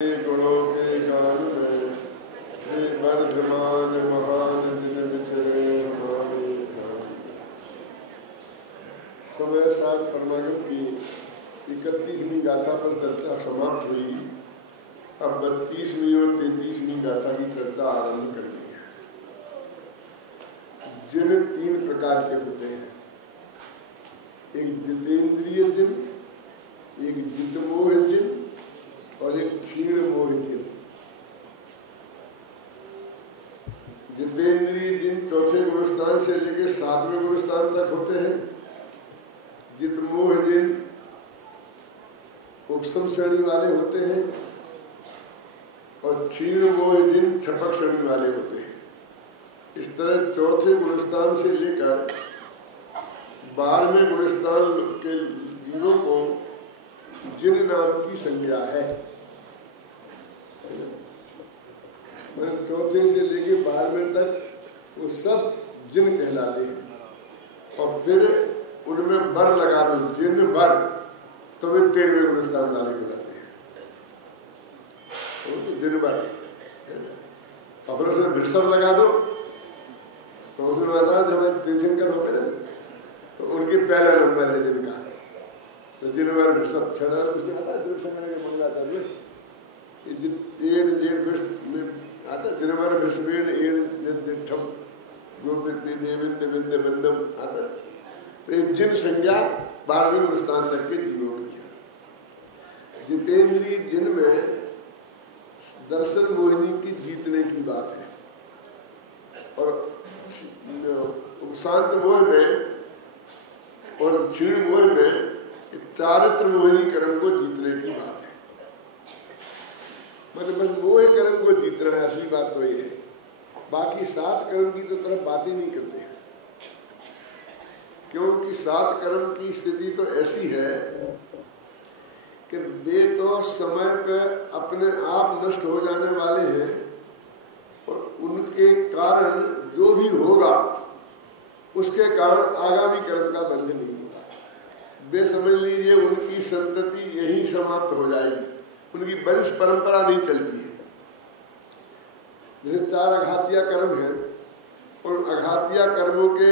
गुणों के गान में वर्धमान महान दिन विचरे हमारे ध्यान। समय साथ परमागम की 31वीं गाथा पर चर्चा समाप्त हुई। अब 32वीं और 33वीं गाथा की चर्चा आरंभ करनी है। जिन 3 प्रकार के होते हैं, एक जितेंद्रिय जिन, एक जितमोह जिन और एक क्षीण मोह जिन। जितेंद्रिय जिन चौथे गुणस्थान से लेकर 7वें गुणस्थान तक होते हैं। जितमोह जिन उपसम श्रेणी वाले होते हैं और क्षीण मोह जिन छपक श्रेणी वाले होते हैं। इस तरह चौथे गुणस्थान से लेकर 12वें गुणस्थान के जीवों को जिन नाम की संज्ञा है। चौथे से लेके 12वें तक वो सब जिन कहलाते हैं और फिर उनमें बर लगा दो, जिन बर, तो वे 13वें गुणस्थान वाले हो जाते हैं। तो जिन बर और फिर उसमें वृषभ लगा दो तो उसमें बता जब तीर्थंकर होते हैं तो उनके पहला नंबर है जिनका। तो जिन बर वृषभ छड़ा उसमें आता है दूरसंकर के मंगलाचार्य आता जिनवर विस्मेन एण निठम गोविंद देविंद विंद विंदम आता। तो जिन संज्ञा 12वें गुणस्थान तक के जीवों की है। जितेंद्रिय जिन में दर्शन मोहिनी की जीतने की बात है और शांत मोह में और क्षीण मोह में चारित्र मोहिनी कर्म को जीतने की बात है। मतलब बस मोह कर्म को जीतना है, असली बात तो ये है। बाकी 7 कर्म की तो तरफ बात ही नहीं करते हैं, क्योंकि 7 कर्म की स्थिति तो ऐसी है कि वे तो समय पर अपने आप नष्ट हो जाने वाले हैं और उनके कारण जो भी होगा उसके कारण आगामी कर्म का बंध नहीं होगा। वे समझ लीजिए उनकी संतति यही समाप्त हो जाएगी, उनकी वंश परंपरा नहीं चलती है। जैसे 4 अघातिया कर्म है और अघातिया कर्मों के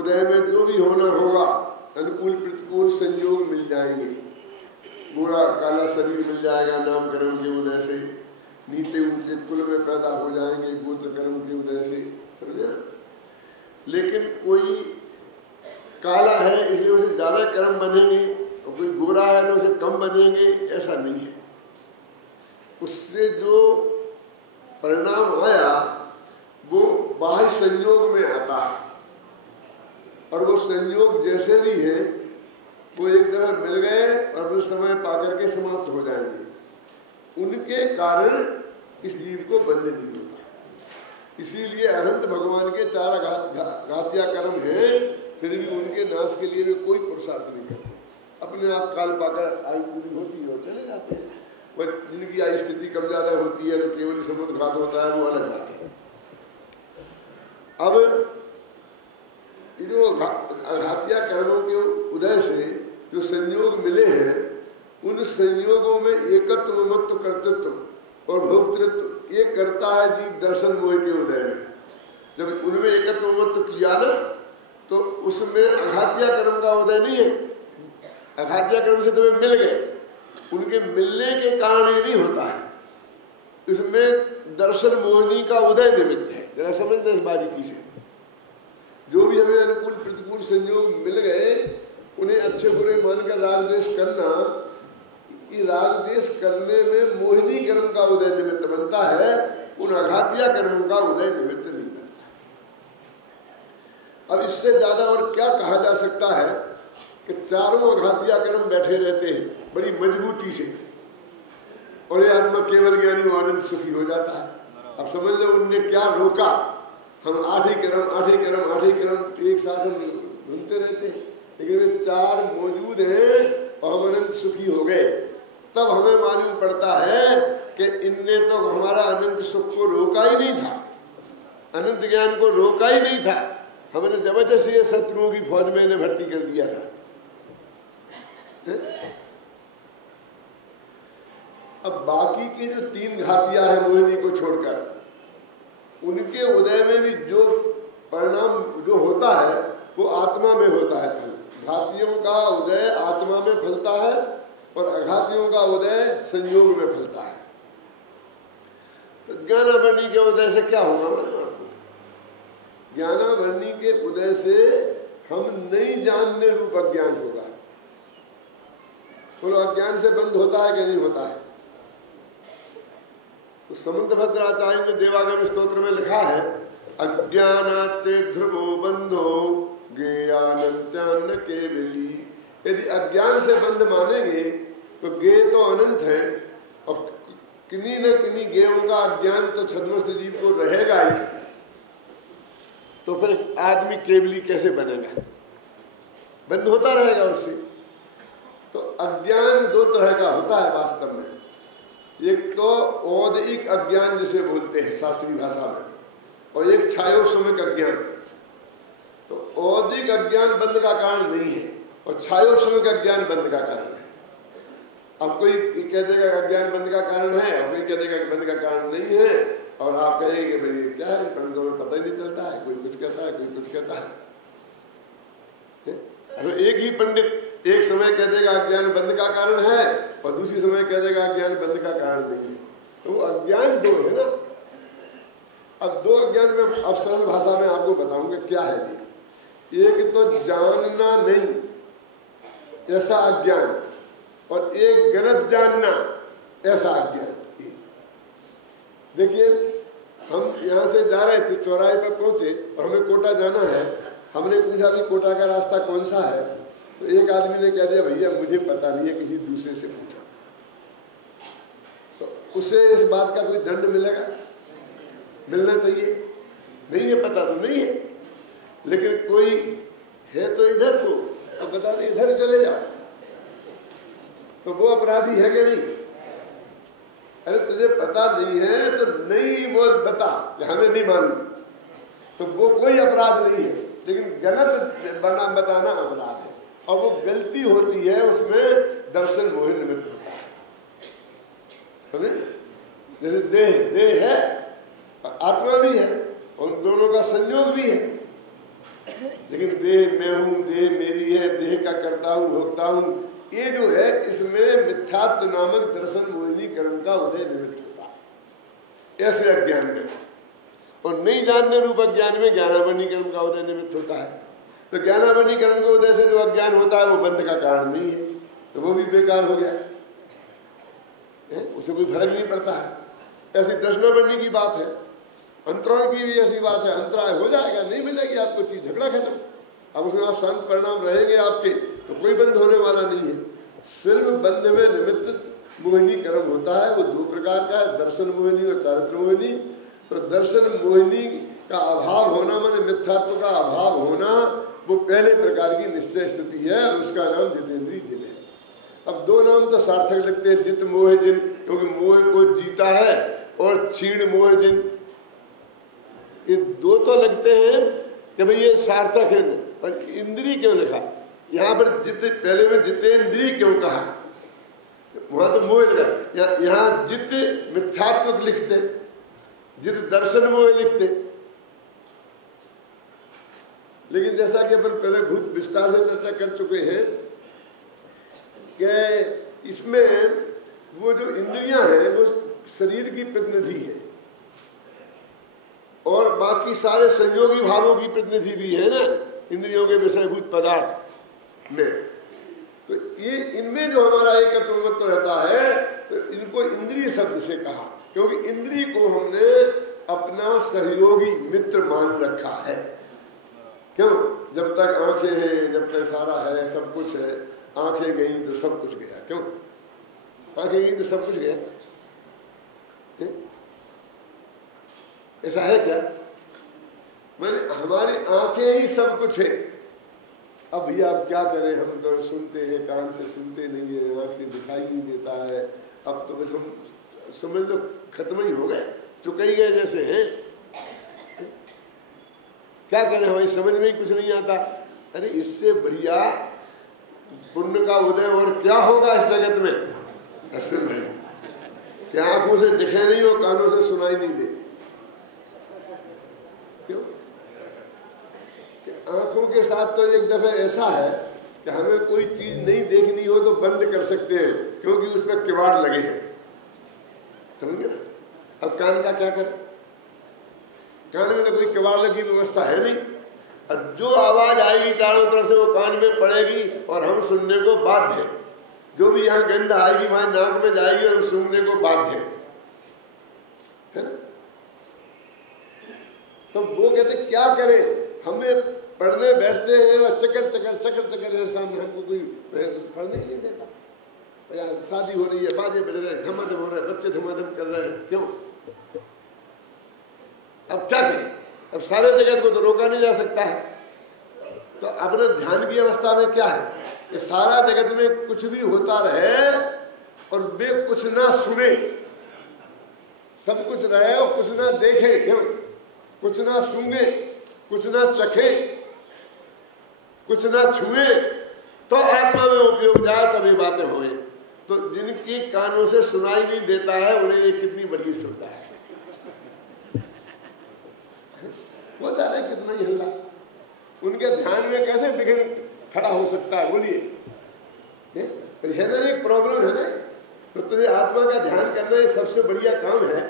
उदय में जो भी होना होगा अनुकूल प्रतिकूल संयोग मिल जाएंगे। गोरा काला शरीर मिल जाएगा नाम कर्म के उदय से, नीचे ऊंचे कुल में पैदा हो जाएंगे गोत्र कर्म के उदय से, समझे ना। लेकिन कोई काला है इसलिए उसे ज्यादा कर्म बनेंगे और कोई गोरा है तो उसे कम बनेंगे, ऐसा नहीं है। उससे जो परिणाम आया वो बाह्य संयोग में आता है और वो संयोग जैसे भी है वो एक तरह मिल गए और फिर समय पाकर के समाप्त हो जाएंगे। उनके कारण इस जीव को बंध नहीं होता। इसीलिए अनंत भगवान के 4 घातिया कर्म हैं, फिर भी उनके नाश के लिए वे कोई पुरुषार्थ नहीं करते। अपने आप काल पाकर आयु पूरी होती है और चले जाते हैं। वह जिनकी आयु स्थिति कम ज्यादा होती है तो केवल समुद्रघात होता है, वो अलग बात है। अब जो घातिया कर्मों के उदय से जो संयोग मिले हैं उन संयोगों में एकत्व ममत्व कर्तृत्व और भोक्तृत्व एक करता है जीव दर्शन मोह के उदय में। जब उनमें एकत्व ममत्व किया ना तो उसमें अघातिया कर्म का उदय नहीं है। अघातिया कर्म से तुम्हें मिल गए, उनके मिलने के कारण ही नहीं होता है, इसमें दर्शन मोहिनी का उदय निमित्त है। जरा समझना इस बारीकी से। जो भी हमें अनुकूल प्रतिकूल संयोग मिल गए उन्हें अच्छे बुरे मानकर राग द्वेष करना, ये राग द्वेष करने में मोहिनी कर्म का उदय निमित्त बनता है, उन अघातिया कर्मों का उदय निमित्त नहीं बनता। अब इससे ज्यादा और क्या कहा जा सकता है कि 4 अघातिया कर्म बैठे रहते हैं बड़ी मजबूती से और ये आत्मा केवल ज्ञानी आनंद सुखी हो जाता है। अब समझ लो उनने क्या रोका। हम 8 ही कर्म एक साथ हम ढूंढते रहते हैं, लेकिन वे 4 मौजूद हैं और हम अनंत सुखी हो गए। तब हमें मालूम पड़ता है कि इनने तो हमारा अनंत सुख को रोका ही नहीं था, अनंत ज्ञान को रोका ही नहीं था। हमने जबरदस्ती शत्रुओं की फौज में इन्हें भर्ती कर दिया था। अब बाकी की जो 3 घातियां हैं मोहिनी को छोड़कर, उनके उदय में भी जो परिणाम जो होता है वो आत्मा में होता है फल। घातियों का उदय आत्मा में फलता है और अघातियों का उदय संयोग में फलता है। तो ज्ञानावरणी के उदय से क्या होगा मालूम आपको? ज्ञानावरणी के उदय से हम नहीं जानने रूप अज्ञान होगा। तो अज्ञान से बंद होता है कि नहीं होता है? तो समुद्रभद्राचार्य ने देवागम स्तोत्र में लिखा है, अज्ञानाच्चे ध्रुवो बंधो ज्ञानानंत्यान्न केवली। यदि अज्ञान से बंध मानेंगे तो ज्ञेय तो अनंत है और किन्हीं न किन्हीं ज्ञेयों का अज्ञान तो छद्मस्त जीव को रहेगा ही। तो फिर आदमी केवली कैसे बनेगा? बंद होता रहेगा उससे। तो अज्ञान 2 तरह का होता है वास्तव में। एक तो औदिक अज्ञान जिसे बोलते हैं शास्त्रीय भाषा में, और एक छायोपशमक अज्ञान। तो औदिक अज्ञान बंध का कारण नहीं है और छायोपशमक अज्ञान बंध का कारण है। अब कोई कह देगा अज्ञान बंध का कारण है और कोई कह देगा बंध का कारण नहीं है, और आप कहेंगे कि भाई क्या है, पंडितों में पता ही नहीं चलता है, कोई कुछ कहता है कोई कुछ कहता है। अब एक ही पंडित एक समय कह देगा अज्ञान बंध का कारण है और दूसरी समय कह देगा अज्ञान बंध का कारण नहीं है। तो वो अज्ञान 2 है ना। अब 2 अज्ञान में अब सरल भाषा में आपको बताऊंगा क्या है जी। एक तो जानना नहीं ऐसा अज्ञान, और एक गलत जानना ऐसा अज्ञान। देखिए, हम यहाँ से जा रहे थे, चौराहे पर पहुंचे और हमें कोटा जाना है। हमने पूछा भी कोटा का रास्ता कौन सा है, तो एक आदमी ने कह दिया भैया मुझे पता नहीं है, किसी दूसरे से पूछा। तो उसे इस बात का कोई दंड मिलेगा? मिलना चाहिए। नहीं है पता तो नहीं है, लेकिन कोई है तो इधर को अब बता दे इधर चले जाओ, तो वो अपराधी है कि नहीं? अरे तुझे पता नहीं है तो नहीं बोल, बता कि हमें नहीं मालूम, तो वो कोई अपराध नहीं है। लेकिन गलत बताना अपराध है, और वो गलती होती है उसमें दर्शन मोह निमित्त होता है। समझे? जैसे देह है, आत्मा भी है, उन दोनों का संयोग भी है। लेकिन देह मैं हूं, देह मेरी है, देह का करता हूं भोगता हूं, ये जो है इसमें मिथ्यात्व नामक दर्शन मोहिनी कर्म का उदय निमित्त होता है, ऐसे अज्ञान में। और नहीं जानने रूप अज्ञान में ज्ञानावरणी कर्म का उदय निमित्त होता है। तो ज्ञानावरणी कर्म के उदय से जो अज्ञान होता है वो बंध का कारण नहीं है, तो वो भी बेकार हो गया, उसे कोई फर्क नहीं पड़ता है। ऐसी दर्शनावरणी की बात है, अंतराण की भी ऐसी बात है। अंतराय हो जाएगा, नहीं मिलेगी आपको चीज, झगड़ा खत्म। अब उसमें आप शांत परिणाम रहेंगे आपके, तो कोई बंध होने वाला नहीं है। सिर्फ बंध में निमित्त मोहिनी कर्म होता है, वो 2 प्रकार का है, दर्शन मोहिनी और चारित्र मोहिनी। तो दर्शन मोहिनी का अभाव होना माने मिथ्यात्व का अभाव होना, वो पहले प्रकार की निश्चय स्थिति है, और उसका नाम जितेंद्रीय जिन है। अब 2 नाम तो सार्थक लगते हैं, जित मोह जिन, क्योंकि मोह को जीता है, और क्षीण मोह जिन, ये 2 तो लगते हैं कि भाई ये सार्थक है। और इंद्रिय क्यों लिखा यहाँ पर? पहले में जितेंद्रिय क्यों कहा? वहां तो मोह लगा, यहाँ जित मिथ्यात्व लिखते, जित दर्शन मोह लिखते। लेकिन जैसा कि अपन पहले बहुत विस्तार से चर्चा कर चुके हैं कि इसमें वो जो इंद्रियां हैं वो शरीर की प्रतिनिधि है, और बाकी सारे संयोगी भावों की प्रतिनिधि भी है ना इंद्रियों के विषयभूत पदार्थ में। तो ये इनमें जो हमारा एकत्वत्व रहता है, तो इनको इंद्रिय शब्द से कहा, क्योंकि इंद्रिय को हमने अपना सहयोगी मित्र मान रखा है। क्यों? जब तक आंखें हैं, जब तक सारा है, सब कुछ है। आंखें गई तो सब कुछ गया। क्यों? आंखें गई तो सब कुछ गया, ऐसा है क्या? मैंने हमारी आंखें ही सब कुछ है। अब भैया आप क्या करें, हम तो सुनते हैं, कान से सुनते नहीं है, आंख से दिखाई नहीं देता है। अब तो बस हम समझ लो खत्म ही हो गए, चुके ही गए जैसे हैं। क्या करें, हमारी समझ में ही कुछ नहीं आता। अरे इससे बढ़िया पुण्य का उदय और क्या होगा इस जगत में? असल है कि आंखों से दिखे नहीं और कानों से सुनाई नहीं दे। क्यों? आंखों के साथ तो एक दफे ऐसा है कि हमें कोई चीज नहीं देखनी हो तो बंद कर सकते हैं, क्योंकि उस पर किवाड़ लगे हैं, समझे ना। अब कान का क्या करें? कान में तो कोई किवाड़ लगी व्यवस्था है नहीं, और जो आवाज आएगी चारों तरफ से वो कान में पड़ेगी और हम सुनने को बाध्य हैं। जो भी यहाँ गंध आएगी वहां नाक में जाएगी और हम सुनने को बाध्य है ना। तो वो कहते क्या करें, हमें पढ़ने बैठते हैं और चक्कर चक्कर चक्कर चक्कर है सामने, हमको कोई पढ़ने ही नहीं देता। शादी हो रही है, बाजे बज रहे हैं, धमाधम हो रहा है, बच्चे धमाधम कर रहे हैं, क्यों? अब क्या करें? अब सारे जगत को तो रोका नहीं जा सकता है। तो अपने ध्यान की अवस्था में क्या है कि सारा जगत में कुछ भी होता रहे और वे कुछ ना सुने, सब कुछ रहे और कुछ ना देखे, क्यों? कुछ ना सूंघे, कुछ ना चखे, कुछ ना छुए, तो आत्मा में उपयोग जाए तब ये बातें होए। तो जिनकी कानों से सुनाई नहीं देता है उन्हें ये कितनी बड़ी सुविधा है। वो जा रहे कितना ही हल्ला, उनके ध्यान में कैसे विघ्न खड़ा हो सकता है? बोलिए, है ना एक प्रॉब्लम है ना। तो तुम्हें आत्मा का ध्यान करना ये सबसे बढ़िया काम है,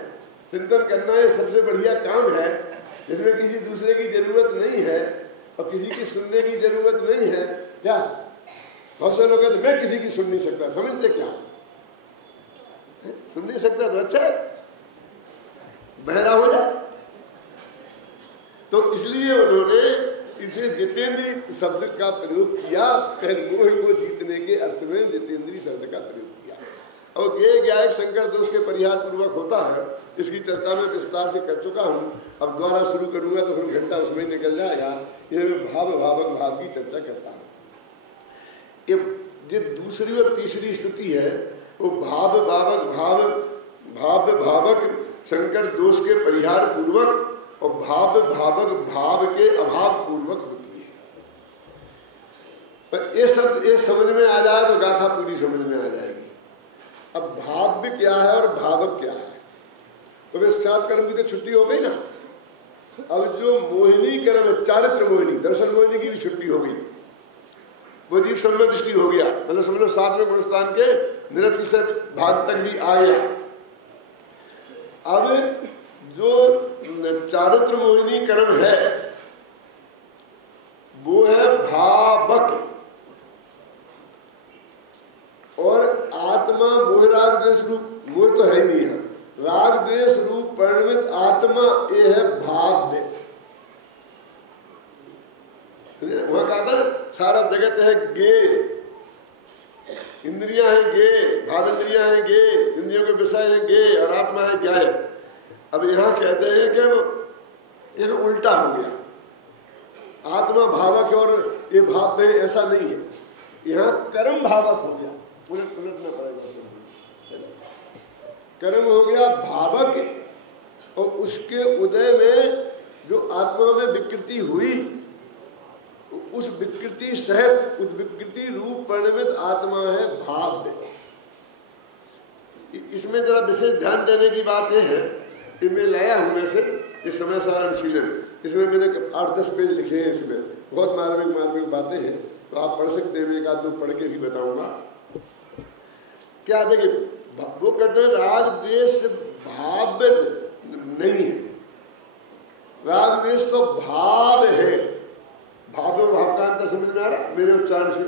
चिंतन करना ये सबसे बढ़िया काम है, जिसमें किसी दूसरे की जरूरत नहीं है और किसी की सुनने की जरूरत नहीं है। क्या बहुत से लोग कहते मैं किसी की सुन नहीं सकता, समझते क्या? सुन नहीं सकता तो अच्छा बहरा हो जाए। तो इसलिए उन्होंने इसे जितेंद्रीय शब्द का प्रयोग किया, मोह को जीतने के अर्थ में जितेंद्रीय शब्द का प्रयोग किया। और ये ज्ञायक शंकर दोष के परिहार पूर्वक होता है, इसकी चर्चा में विस्तार से कर चुका हूँ। अब दोबारा शुरू करूंगा तो फिर घंटा उसमें निकल जाएगा। ये मैं भाव भावक भाव की चर्चा करता हूँ। ये जो दूसरी और तीसरी स्थिति है वो भाव भावक भाव भावक शंकर दोष के परिहार पूर्वक और भाव भावक भाव के अभाव पूर्वक होती है। पर ये सब ये समझ में आ जाए तो गाथा पूरी समझ में आ जाएगी। अब भाव क्या है और भावक क्या है, तो वे सात कर्म की तो छुट्टी हो गई ना। अब जो मोहिनी कर्म है, चारित्र मोहिनी, दर्शन मोहिनी की भी छुट्टी हो गई, वो जीव सम्य दृष्टि हो गया, मतलब समझो सातवें गुणस्थान के निरति से भाग तक भी आ गया। अब जो चारित्र मोहिनी कर्म है वो है भावक, और आत्मा मोह राग द्वेष रूप, मोह तो है ही नहीं है, राग द्वेष रूप परिणमित आत्मा ये है भाव। वहां कहा था सारा जगत है गे, इंद्रियां हैं गे, भाव इंद्रियां हैं गे, इंद्रियों के विषय हैं गे और आत्मा है ज्ञाय। अब यहाँ कहते हैं कि ये उल्टा हो गया, आत्मा भावक और ये भाव में ऐसा नहीं है, यहाँ कर्म भावक हो गया, उलटना पड़ेगा। कर्म हो गया भावक और उसके उदय में जो आत्मा में विकृति हुई उस विकृति सहित उस विकृति रूप परिणमित आत्मा है भाव। इसमें जरा विशेष ध्यान देने की बात यह है कि मैं लाया हूं में से इस समय सारा अनुशीलन, इसमें मैंने 8-10 पेज लिखे हैं, इसमें बहुत मार्मिक बातें हैं, तो आप पढ़ सकते हैं। एक आध दो पढ़ के भी बताऊंगा। क्या देखिए वो कहते हैं राग द्वेष भाव नहीं है, राग द्वेष तो भाव है। भाव और भाव का अंतर समझ में आ रहा मेरे उच्चारण से?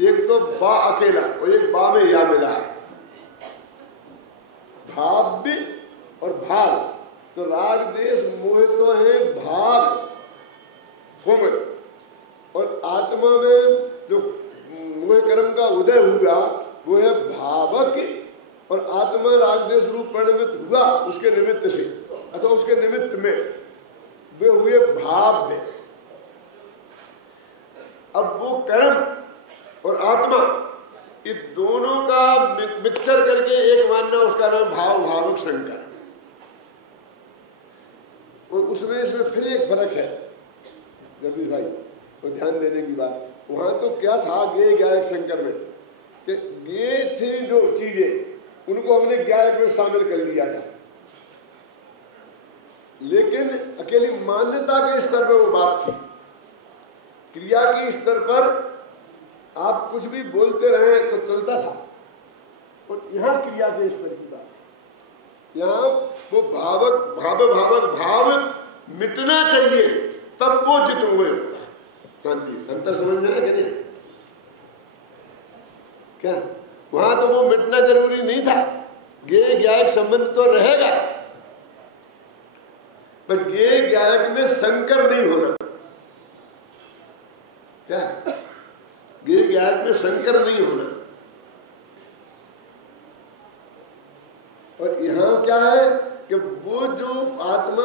एक तो बा अकेला और एक बा में या मिला है, भाव भी और भाव। तो राग द्वेष मोह तो है भाव कोमल, और आत्मा में जो मोह कर्म का उदय हुआ वो है भावक, और आत्मा राग द्वेष रूप परिणमित हुआ उसके निमित्त से अथवा उसके निमित्त में वे हुए भाव। अब वो कर्म और आत्मा ये दोनों का मिक्सचर करके एक मानना, उसका नाम भाव भावक शंकर। और उसमें इसमें फिर एक फर्क है जगदीश भाई, तो ध्यान देने की बात। वहां तो क्या था गे ज्ञायक शंकर में कि गे थी जो चीजें उनको हमने ज्ञायक में शामिल कर लिया था, लेकिन अकेली मान्यता के स्तर पर वो बात थी। क्रिया के स्तर पर आप कुछ भी बोलते रहे तो चलता था, और यहाँ क्रिया के स्तर की बात, यहाँ वो भाव मिटना चाहिए, तब वो जित हुए होगा। शांति अंतर समझ में आया कि नहीं? क्या वहां तो वो मिटना जरूरी नहीं था, ज्ञेय ज्ञायक संबंध तो रहेगा, पर ज्ञेय ज्ञायक में संकर नहीं होना। क्या ज्ञेय ज्ञायक में संकर नहीं होना। और यहां क्या है कि वो जो आत्मा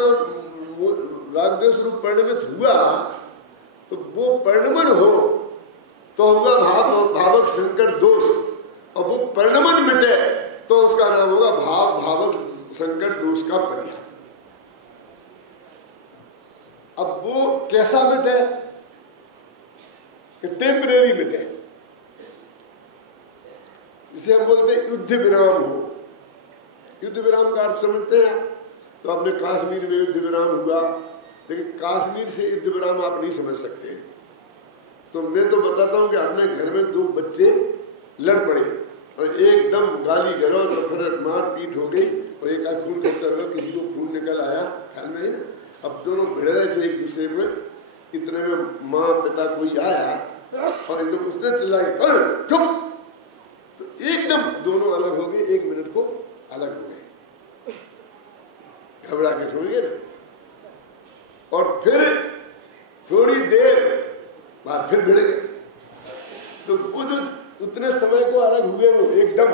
वो रागद्वेष रूप परिणमित हुआ, तो वो परिणमन हो तो होगा भावक संकर दोष, और वो परिणमन मिटे तो उसका नाम होगा भावक संकर दोष का परिहार। अब वो कैसा मिटे? कि टेम्परेरी मिटे, जिसे हम बोलते हैं युद्ध विराम हो। युद्ध विराम का अर्थ समझते हैं? तो आपने कश्मीर में युद्ध विराम हुआ, लेकिन कश्मीर से युद्ध विराम आप नहीं समझ सकते। तो मैं तो बताता हूं कि अपने घर में दो बच्चे लड़ पड़े और एकदम गाली गलौज और फिर मारपीट हो गई, और एक आध खून करता रहा, किसी को खून निकल आया, ख्याल में ही ना। अब दोनों भिड़ रहे थे एक दूसरे में, इतने में माँ पिता कोई आया और एकदम उसने चिल्लाया चुप, तो एकदम दोनों अलग हो गए, 1 मिनट को अलग हो गए, घबरा के सुन गए ना। और फिर थोड़ी देर बाद फिर भिड़ गए। तो वो जो उतने समय को अलग हुए वो एकदम,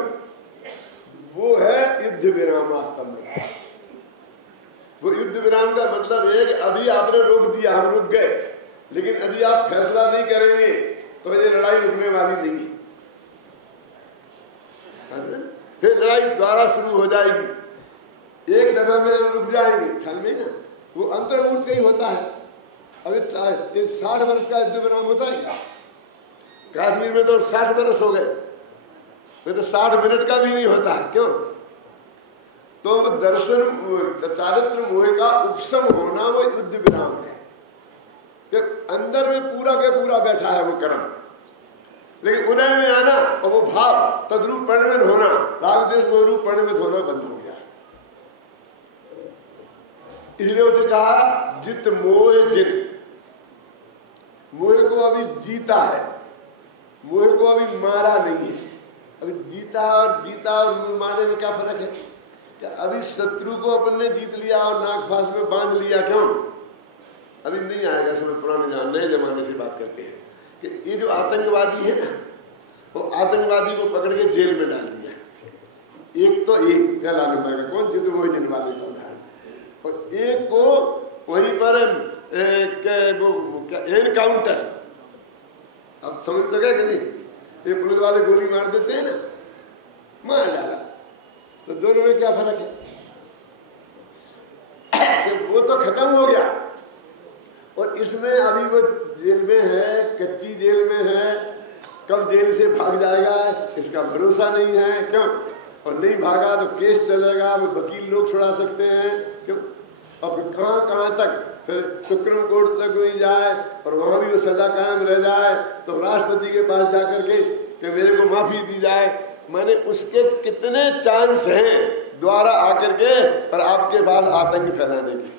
वो है युद्ध विराम। वास्तव में वो युद्ध विराम का मतलब है कि अभी आपने रोक दिया, हम रुक गए, लेकिन अभी आप फैसला नहीं करेंगे तो ये लड़ाई रुकने वाली नहीं है। फिर लड़ाई दोबारा शुरू हो जाएगी, एक दफे में रुक जाएंगे, ख्याल में ना। वो अंतर्मूर्त का ही होता है। अभी 60 वर्ष का युद्ध विराम होता है क्या? कश्मीर में तो 60 वर्ष हो गए, वे तो 60 मिनट का भी नहीं होता है। क्यों? तो दर्शन चारित्र मोह का उपशम होना वो युद्ध विराम है। अंदर में पूरा के पूरा बैठा है वो कर्म, लेकिन उदय में आना और वो भाव तद्रूप परिणमित होना, रागद्वेष रूप परिणमित होना बंद हो गया। इसलिए उसे कहा जित मोह जित। मोह को अभी जीता है, मोह को अभी मारा नहीं है। अभी जीता और मारने में क्या फर्क है? क्या अभी शत्रु को अपन ने जीत लिया और नाक फांस में बांध लिया? क्यों? अभी नहीं आएगा समय। पुराने नए जमाने से बात करते हैं कि ये जो आतंकवादी है ना, वो आतंकवादी को पकड़ के जेल में डाल दिया। एक तो ये पहला नंबर का कौन, जित मोह जिन वाले का उदाहरण, और एक को वहीं पर एनकाउंटर। अब समझ सके कि नहीं? ये पुलिस वाले गोली मार देते हैं ना, मार डाला, तो दोनों में क्या फर्क है? वो तो खत्म हो गया, और इसमें अभी वो जेल में है, कच्ची जेल में है, कब जेल से भाग जाएगा इसका भरोसा नहीं है। क्यों? और नहीं भागा तो केस चलेगा, वकील लोग छुड़ा सकते हैं। क्यों? और फिर कहाँ तक, फिर सुप्रीम कोर्ट तक भी जाए और वहां भी वो सजा कायम रह जाए, तो राष्ट्रपति के पास जाकर के कि मेरे को माफी दी जाए। माने उसके कितने चांस हैं द्वारा आकर के और आपके पास आतंक फैलाने के।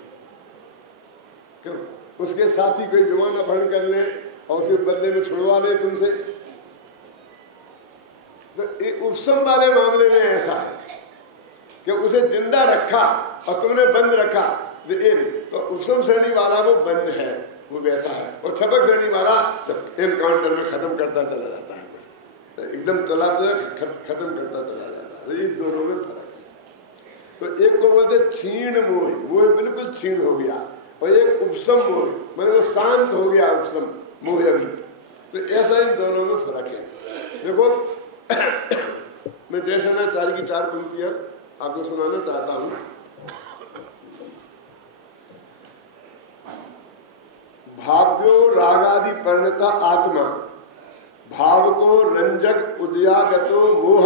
क्यों? उसके साथी कोई विमान अपहरण कर ले और उसे बदले में छुड़वा ले तुमसे। तो उपशम वाले मामले में ऐसा है कि उसे जिंदा रखा और तुमने बंद रखा, तो उपशम श्रेणी वाला वो बंद है, वो वैसा है। और छपक श्रेणी वाला एनकाउंटर में खत्म करता चला जाता है, एकदम चलाते खत्म करता चला जाता है। इन दोनों में फर्क है। तो एक को बोलते क्षीण मोह, वो बिल्कुल क्षीण हो गया, और एक उपशम मोह, मैंने वो शांत हो गया उपशम मोह अभी। तो ऐसा इन दोनों में फर्क है। देखो मैं जैसे ना 4 की 4 पंक्तियां आपको सुनाना चाहता हूं। भाव्यो रागादि परिणता आत्मा, भाव को रंजक उदयागतो मोह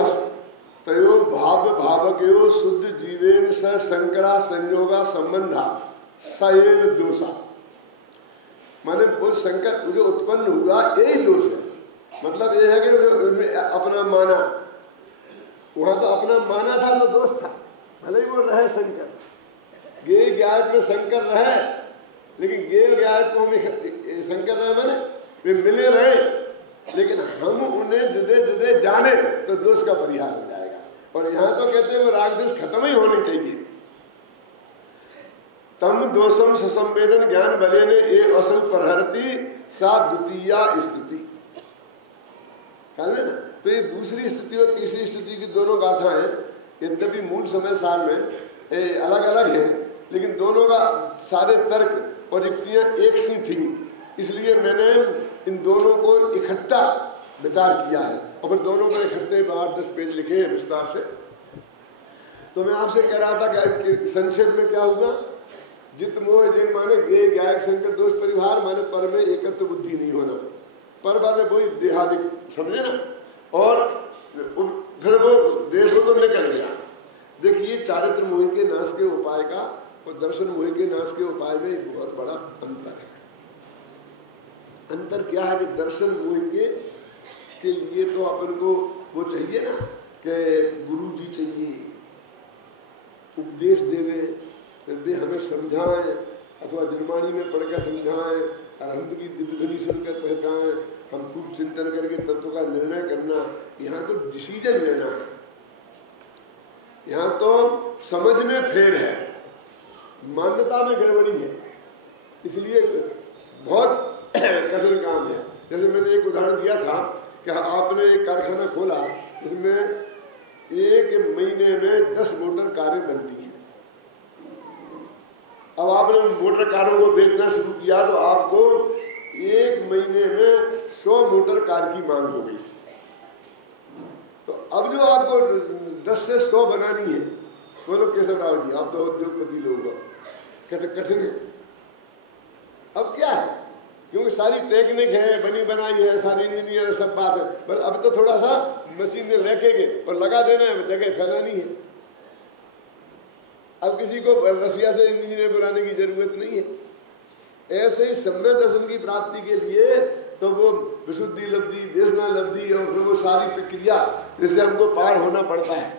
तयो भाव भावकयो शुद्ध जीवेन स संकरा संयोगा संबंधा सएव दोषा। माने वो संकट जो उत्पन्न हुआ यही दोष है। मतलब ये है कि अपना माना, वहां तो अपना माना था तो दोष था, भले ही वो रहे शंकर, गे ज्ञात में शंकर रहे, लेकिन गे ज्ञात को शंकर रहे माने वे मिले रहे, लेकिन हम उन्हें जुदे जुदे जाने तो दोष का परिहार हो जाएगा। और यहाँ तो कहते हैं वो राग दोष खत्म ही होने चाहिए। तम दोषम ससंवेदन ज्ञान बले ने ये असु परहरती सा द्वितीया स्तुति। ना तो ये दूसरी स्तुति और तीसरी स्तुति की दोनों गाथाएं यद्यपि मूल समय सार में अलग अलग है, लेकिन दोनों का सारे तर्क और युक्तियां एक सी थी, इसलिए मैंने इन दोनों को इकट्ठा विचार किया है और फिर दोनों को इकट्ठे 8-10 पेज लिखे हैं विस्तार से। तो मैं आपसे कह रहा था कि संक्षेप में क्या हुआ, जित मोह जिन माने गे गायक शंकर दोष परिवार माने पर में एकत्व बुद्धि नहीं होना, पर बाद में वही देहादिक समझे ना, और फिर वो देह तो निकल गया। देखिए चारित्र मोह के नाश के उपाय का और दर्शन मोह के नाश के उपाय में एक बहुत बड़ा अंतर है। अंतर क्या है कि दर्शन मोह के लिए तो अपन को वो चाहिए ना कि गुरु जी चाहिए, उपदेश देवे, फिर वे हमें समझाएं अथवा जुर्मानी में पढ़कर समझाएं, अरहंत की दिव्य ध्वनि सुनकर पहचाएं, हम खूब चिंतन करके तत्व का निर्णय करना। यहाँ तो डिसीजन लेना है, यहाँ तो समझ में फेर है, मान्यता में गड़बड़ी है, इसलिए बहुत कठिन काम है। जैसे मैंने एक उदाहरण दिया था कि आपने एक कारखाना खोला, इसमें एक महीने में 10 मोटर कारें बनती हैं। अब आपने मोटर कारों को बेचना शुरू किया तो आपको एक महीने में 100 मोटर कार की मांग हो गई। तो अब जो आपको 10 से 100 बनानी है, बोलो केशव राव जी आप तो उद्योगपति लोग हो, कठिन है। अब क्या है, क्योंकि सारी टेक्निक है, बनी बनाई है, सारी इंजीनियर सब बात है, पर अब तो थोड़ा सा मशीन में रखेंगे और लगा देना है, जगह फैलानी है। अब किसी को रसिया से इंजीनियर बनाने की जरूरत नहीं है। ऐसे ही सम्यक दर्शन की प्राप्ति के लिए तो वो विशुद्धि लब्धि, देशना लब्धि और फिर वो सारी प्रक्रिया जिससे हमको पार होना पड़ता है।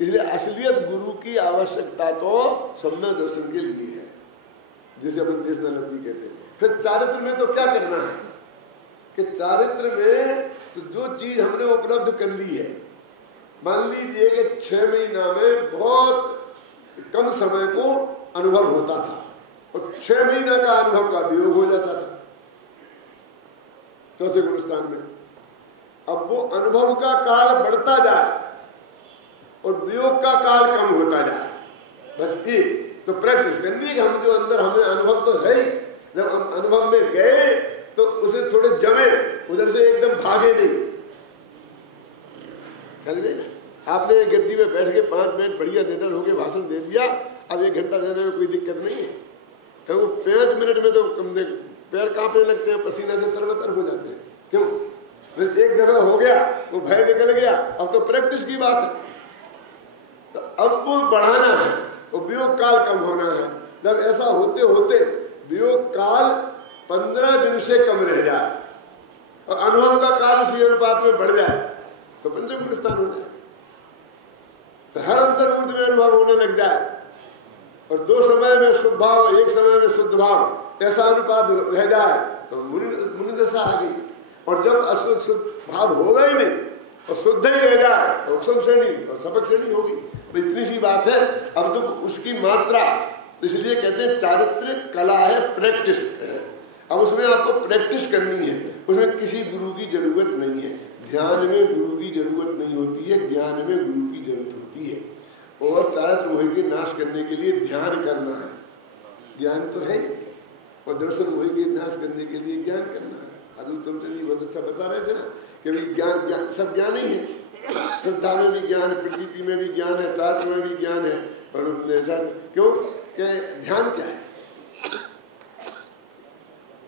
इसलिए असलियत गुरु की आवश्यकता तो सम्यक दर्शन के लिए है, जिसे अपन देशना लब्धि कहते हैं। फिर चारित्र में तो क्या करना है कि चारित्र में तो जो चीज हमने उपलब्ध कर ली है, मान लीजिए कि 6 महीना में बहुत कम समय को अनुभव होता था और 6 महीना का अनुभव का वियोग हो जाता था चौथे गुणस्थान में। अब वो अनुभव का काल बढ़ता जाए और वियोग का काल कम होता जाए, बस ये तो प्रैक्टिस करनी है कि हम जो अंदर हमें अनुभव तो है ही, जब हम अनुभव में गए तो उसे थोड़े जमे, उधर से एकदम भागे नहीं। ना आपने गद्दी में बैठ के 5 मिनट बढ़िया निडर होकर भाषण दे दिया, अब 1 घंटा देने में कोई दिक्कत नहीं है, क्योंकि 5 मिनट में तो पैर कांपने लगते हैं, पसीने से तरबतर हो जाते हैं। क्यों? फिर एक दफा हो गया, वो भय निकल गया, अब तो प्रैक्टिस की बात है। तो अब वो बढ़ाना है, वो वियोग काल कम होना है। जब ऐसा होते होते वियोग काल 15 दिन से कम रह जाए और अनुभव का काल उसी अनुपात में बढ़ जाए तो पंचम स्थान हो जाए। तो हर अंतर्मुद्ध में अनुभव होने लग जाए और 2 समय में शुद्ध भाव, 1 समय में शुद्ध भाव, ऐसा अनुपात रह जाए तो मुनि दशा आ गई। और जब अशुद्ध शुद्ध भाव होगा ही नहीं और शुद्ध ही रह जाए तो उपशम श्रेणी और सबक श्रेणी होगी। तो इतनी सी बात है। अब तो उसकी मात्रा, इसलिए कहते हैं चारित्रिक कला है, प्रैक्टिस है। अब उसमें आपको प्रैक्टिस करनी है, उसमें किसी गुरु की जरूरत नहीं है। ध्यान में गुरु की जरूरत नहीं होती है, ज्ञान में गुरु की जरूरत होती है। और चारित्र मोह के नाश करने के लिए ध्यान करना है, ज्ञान तो है, और दर्शन मोह के नाश करने के लिए ज्ञान करना है। अभी तुम तो बहुत अच्छा बता रहे थे ना कि ज्ञान सब ज्ञान ही है। श्रद्धा में भी ज्ञान है, प्रतीति में भी ज्ञान है, चारित्र में भी ज्ञान है। पर क्यों? ध्यान क्या है?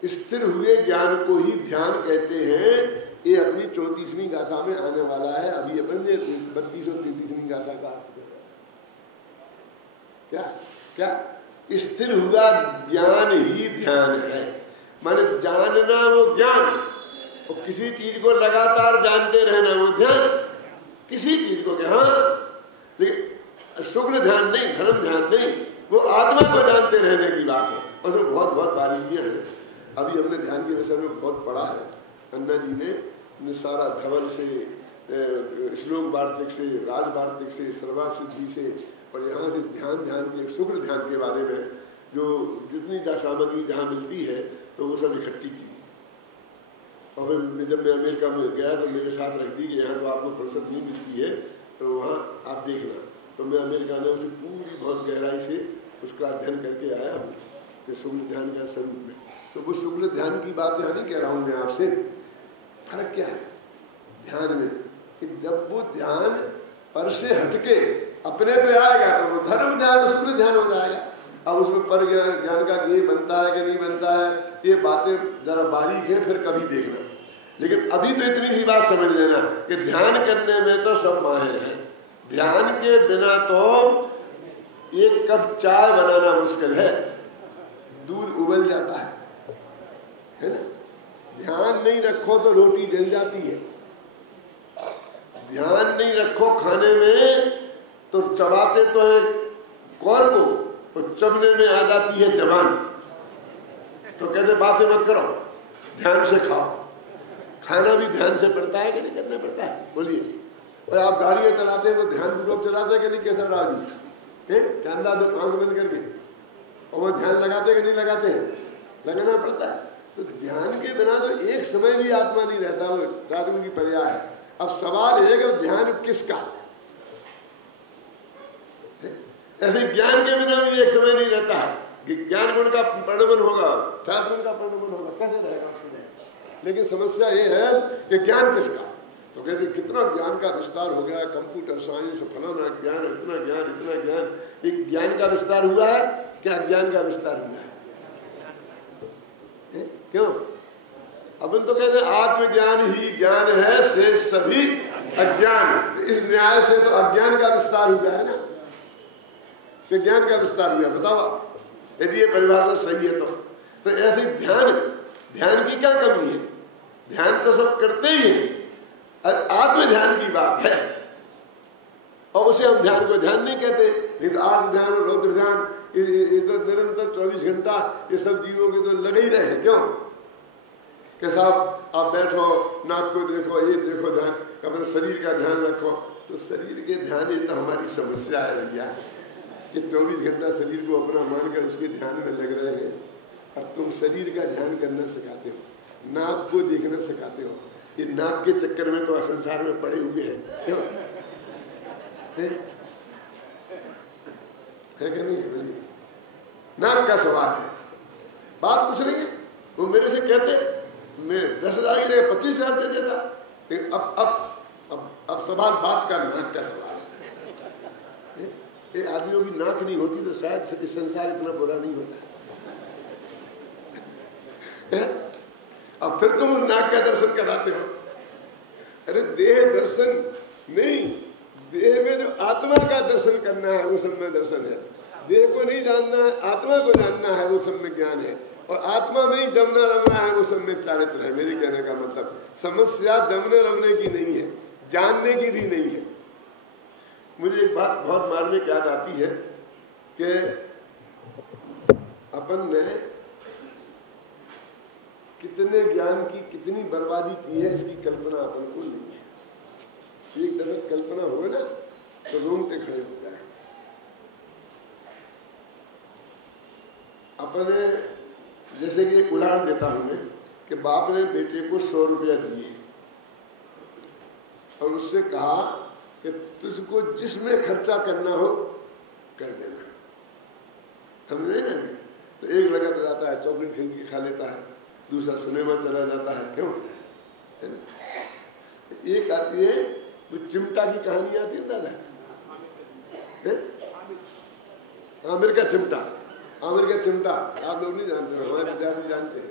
स्थिर हुए ज्ञान को ही ध्यान कहते हैं। ये अपनी 34वीं गाथा में आने वाला है। अभी अपन ने 32 और 33वीं गाथा का क्या क्या स्थिर हुआ ज्ञान ही ध्यान है। माने जानना वो ज्ञान, और किसी चीज को लगातार जानते रहना वो ध्यान। किसी चीज को क्या, हाँ, लेकिन शुक्ल ध्यान नहीं, धर्म ध्यान नहीं, वो आत्मा को जानते रहने की बात है। उसमें बहुत बहुत बारीकियां हैं। अभी हमने ध्यान के विषय में बहुत पढ़ा है। अन्ना जी ने सारा धवल से, श्लोक वार्तिक से, राज वार्तिक से, सर्वा सिद्धि से, और यहाँ से ध्यान के शुक्र ध्यान के बारे में जो जितनी सामग्री जहाँ मिलती है तो वो सब इकट्ठी की। और फिर जब मैं अमेरिका में गया तो मेरे साथ रख दी कि यहाँ तो आपको फुर्सत नहीं मिलती है, तो वहाँ आप देखना। तो मैं अमेरिका में उसे पूरी बहुत गहराई से उसका अध्ययन करके आया हूँ कि शुक्ल ध्यान का स्वरूप में। तो वो शुक्ल ध्यान की बात यहाँ नहीं कह रहा हूँ मैं आपसे। फर्क क्या है ध्यान में कि जब वो ध्यान पर से हटके अपने पे आएगा तो वो धर्म ध्यान, शुक्ल ध्यान हो जाएगा। अब उसमें पर ज्ञान का ये बनता है कि नहीं बनता है, ये बातें जरा बारीक है, फिर कभी देखना। लेकिन अभी तो इतनी ही बात समझ लेना कि ध्यान करने में तो सब माहिर हैं। ध्यान के बिना तो एक कप चाय बनाना मुश्किल है, दूध उबल जाता है ना। ध्यान नहीं रखो तो रोटी जल जाती है। ध्यान नहीं रखो खाने में तो चबाते तो है कौर को, तो चबने में आ जाती है जबान। तो कहते बातें मत करो, ध्यान से खाओ। खाना भी ध्यान से पड़ता है कि नहीं करना पड़ता है, बोलिए। और आप गाड़ियां चलाते हैं तो ध्यान पूर्वक चलाते हैं कि नहीं, कैसा राजी चंदा तो आंख बंद करके, और वो ध्यान लगाते कि नहीं लगाते हैं, लगाना पड़ता है। तो ध्यान के बिना तो एक समय भी आत्मा नहीं रहता, वो साधु की पर्याय है। अब सवाल है कि ध्यान किसका, ऐसे ज्ञान के बिना भी एक समय नहीं रहता है कि ज्ञान गुण का परिणमन होगा, सात गुण का परिणमन होगा, कैसे रहेगा उसमें। लेकिन समस्या ये है कि ज्ञान किसका। तो कहते कितना ज्ञान का विस्तार हो गया, कंप्यूटर साइंस, फलाना ज्ञान, इतना ज्ञान, इतना ज्ञान। एक ज्ञान का विस्तार हुआ है क्या, ज्ञान का विस्तार हुआ है? क्यों? अपन तो कहते हैं आत्मज्ञान ही ज्ञान है, से सभी अज्ञान। इस न्याय से तो अज्ञान का विस्तार हुआ है ना, कि ज्ञान का विस्तार हुआ। बताओ यदि ये परिभाषा सही है तो ऐसे ध्यान की क्या कमी है? ध्यान तो सब करते ही हैं, आत्म ध्यान की बात है, और उसे हम ध्यान को ध्यान नहीं कहते। नहीं तो आत्म ध्यान और रौद्र ध्यान ये तो निरंतर 24 घंटा ये सब जीवों के तो लगे ही रहे। क्यों कि साहब आप बैठो, नाक को देखो, ये देखो, ध्यान अपने शरीर का ध्यान रखो। तो शरीर के ध्यान ये तो हमारी समस्या है भैया, कि 24 घंटा शरीर को अपना मानकर उसके ध्यान में लग रहे हैं। अब तुम शरीर का ध्यान करना सिखाते हो, नाक को देखना सिखाते हो। ये नाक के चक्कर में तो संसार में पड़े हुए हैं। क्यों है कि नहीं है? बोलिए। नाक का सवाल है, बात कुछ नहीं है। वो मेरे से कहते मैं 10,000 की जगह 25,000 दे देता। लेकिन अब सवाल बात का नाक का सवाल है। ये आदमियों की नाक नहीं होती तो शायद संसार इतना बुरा नहीं होता। अब फिर तुम उस नाक का दर्शन कराते हो। अरे देह दर्शन नहीं, देह में जो आत्मा का दर्शन करना है वो सब में दर्शन है। देह को नहीं जानना है, आत्मा को जानना है, वो सब में ज्ञान है। और आत्मा में ही जमना रमना है, वो सब में चारित्र है। मेरे कहने का मतलब समस्या जमने रमने की नहीं है, जानने की भी नहीं है। मुझे एक बात बहुत मार्मिक याद आती है कि अपन ने कितने ज्ञान की कितनी बर्बादी की है, इसकी कल्पना अपन को नहीं है। एक दफे कल्पना हो ना तो रोंगटे खड़े हो जाए। अपने जैसे कि एक उदाहरण देता हूं मैं कि बाप ने बेटे को 100 रुपया दिए और उससे कहा कि तुझको जिसमें खर्चा करना हो कर देना। समझे ना? तो एक लगा तो जाता है चॉकलेट खरीद के खा लेता है, दूसरा सिनेमा चला जाता है। क्यों है ना? एक आती है वो चिमटा की कहानी आती है दादा, आमिर का चिमटा। आमिर का चिमटा आप लोग नहीं जानते, हमारे विद्यार्थी जानते हैं।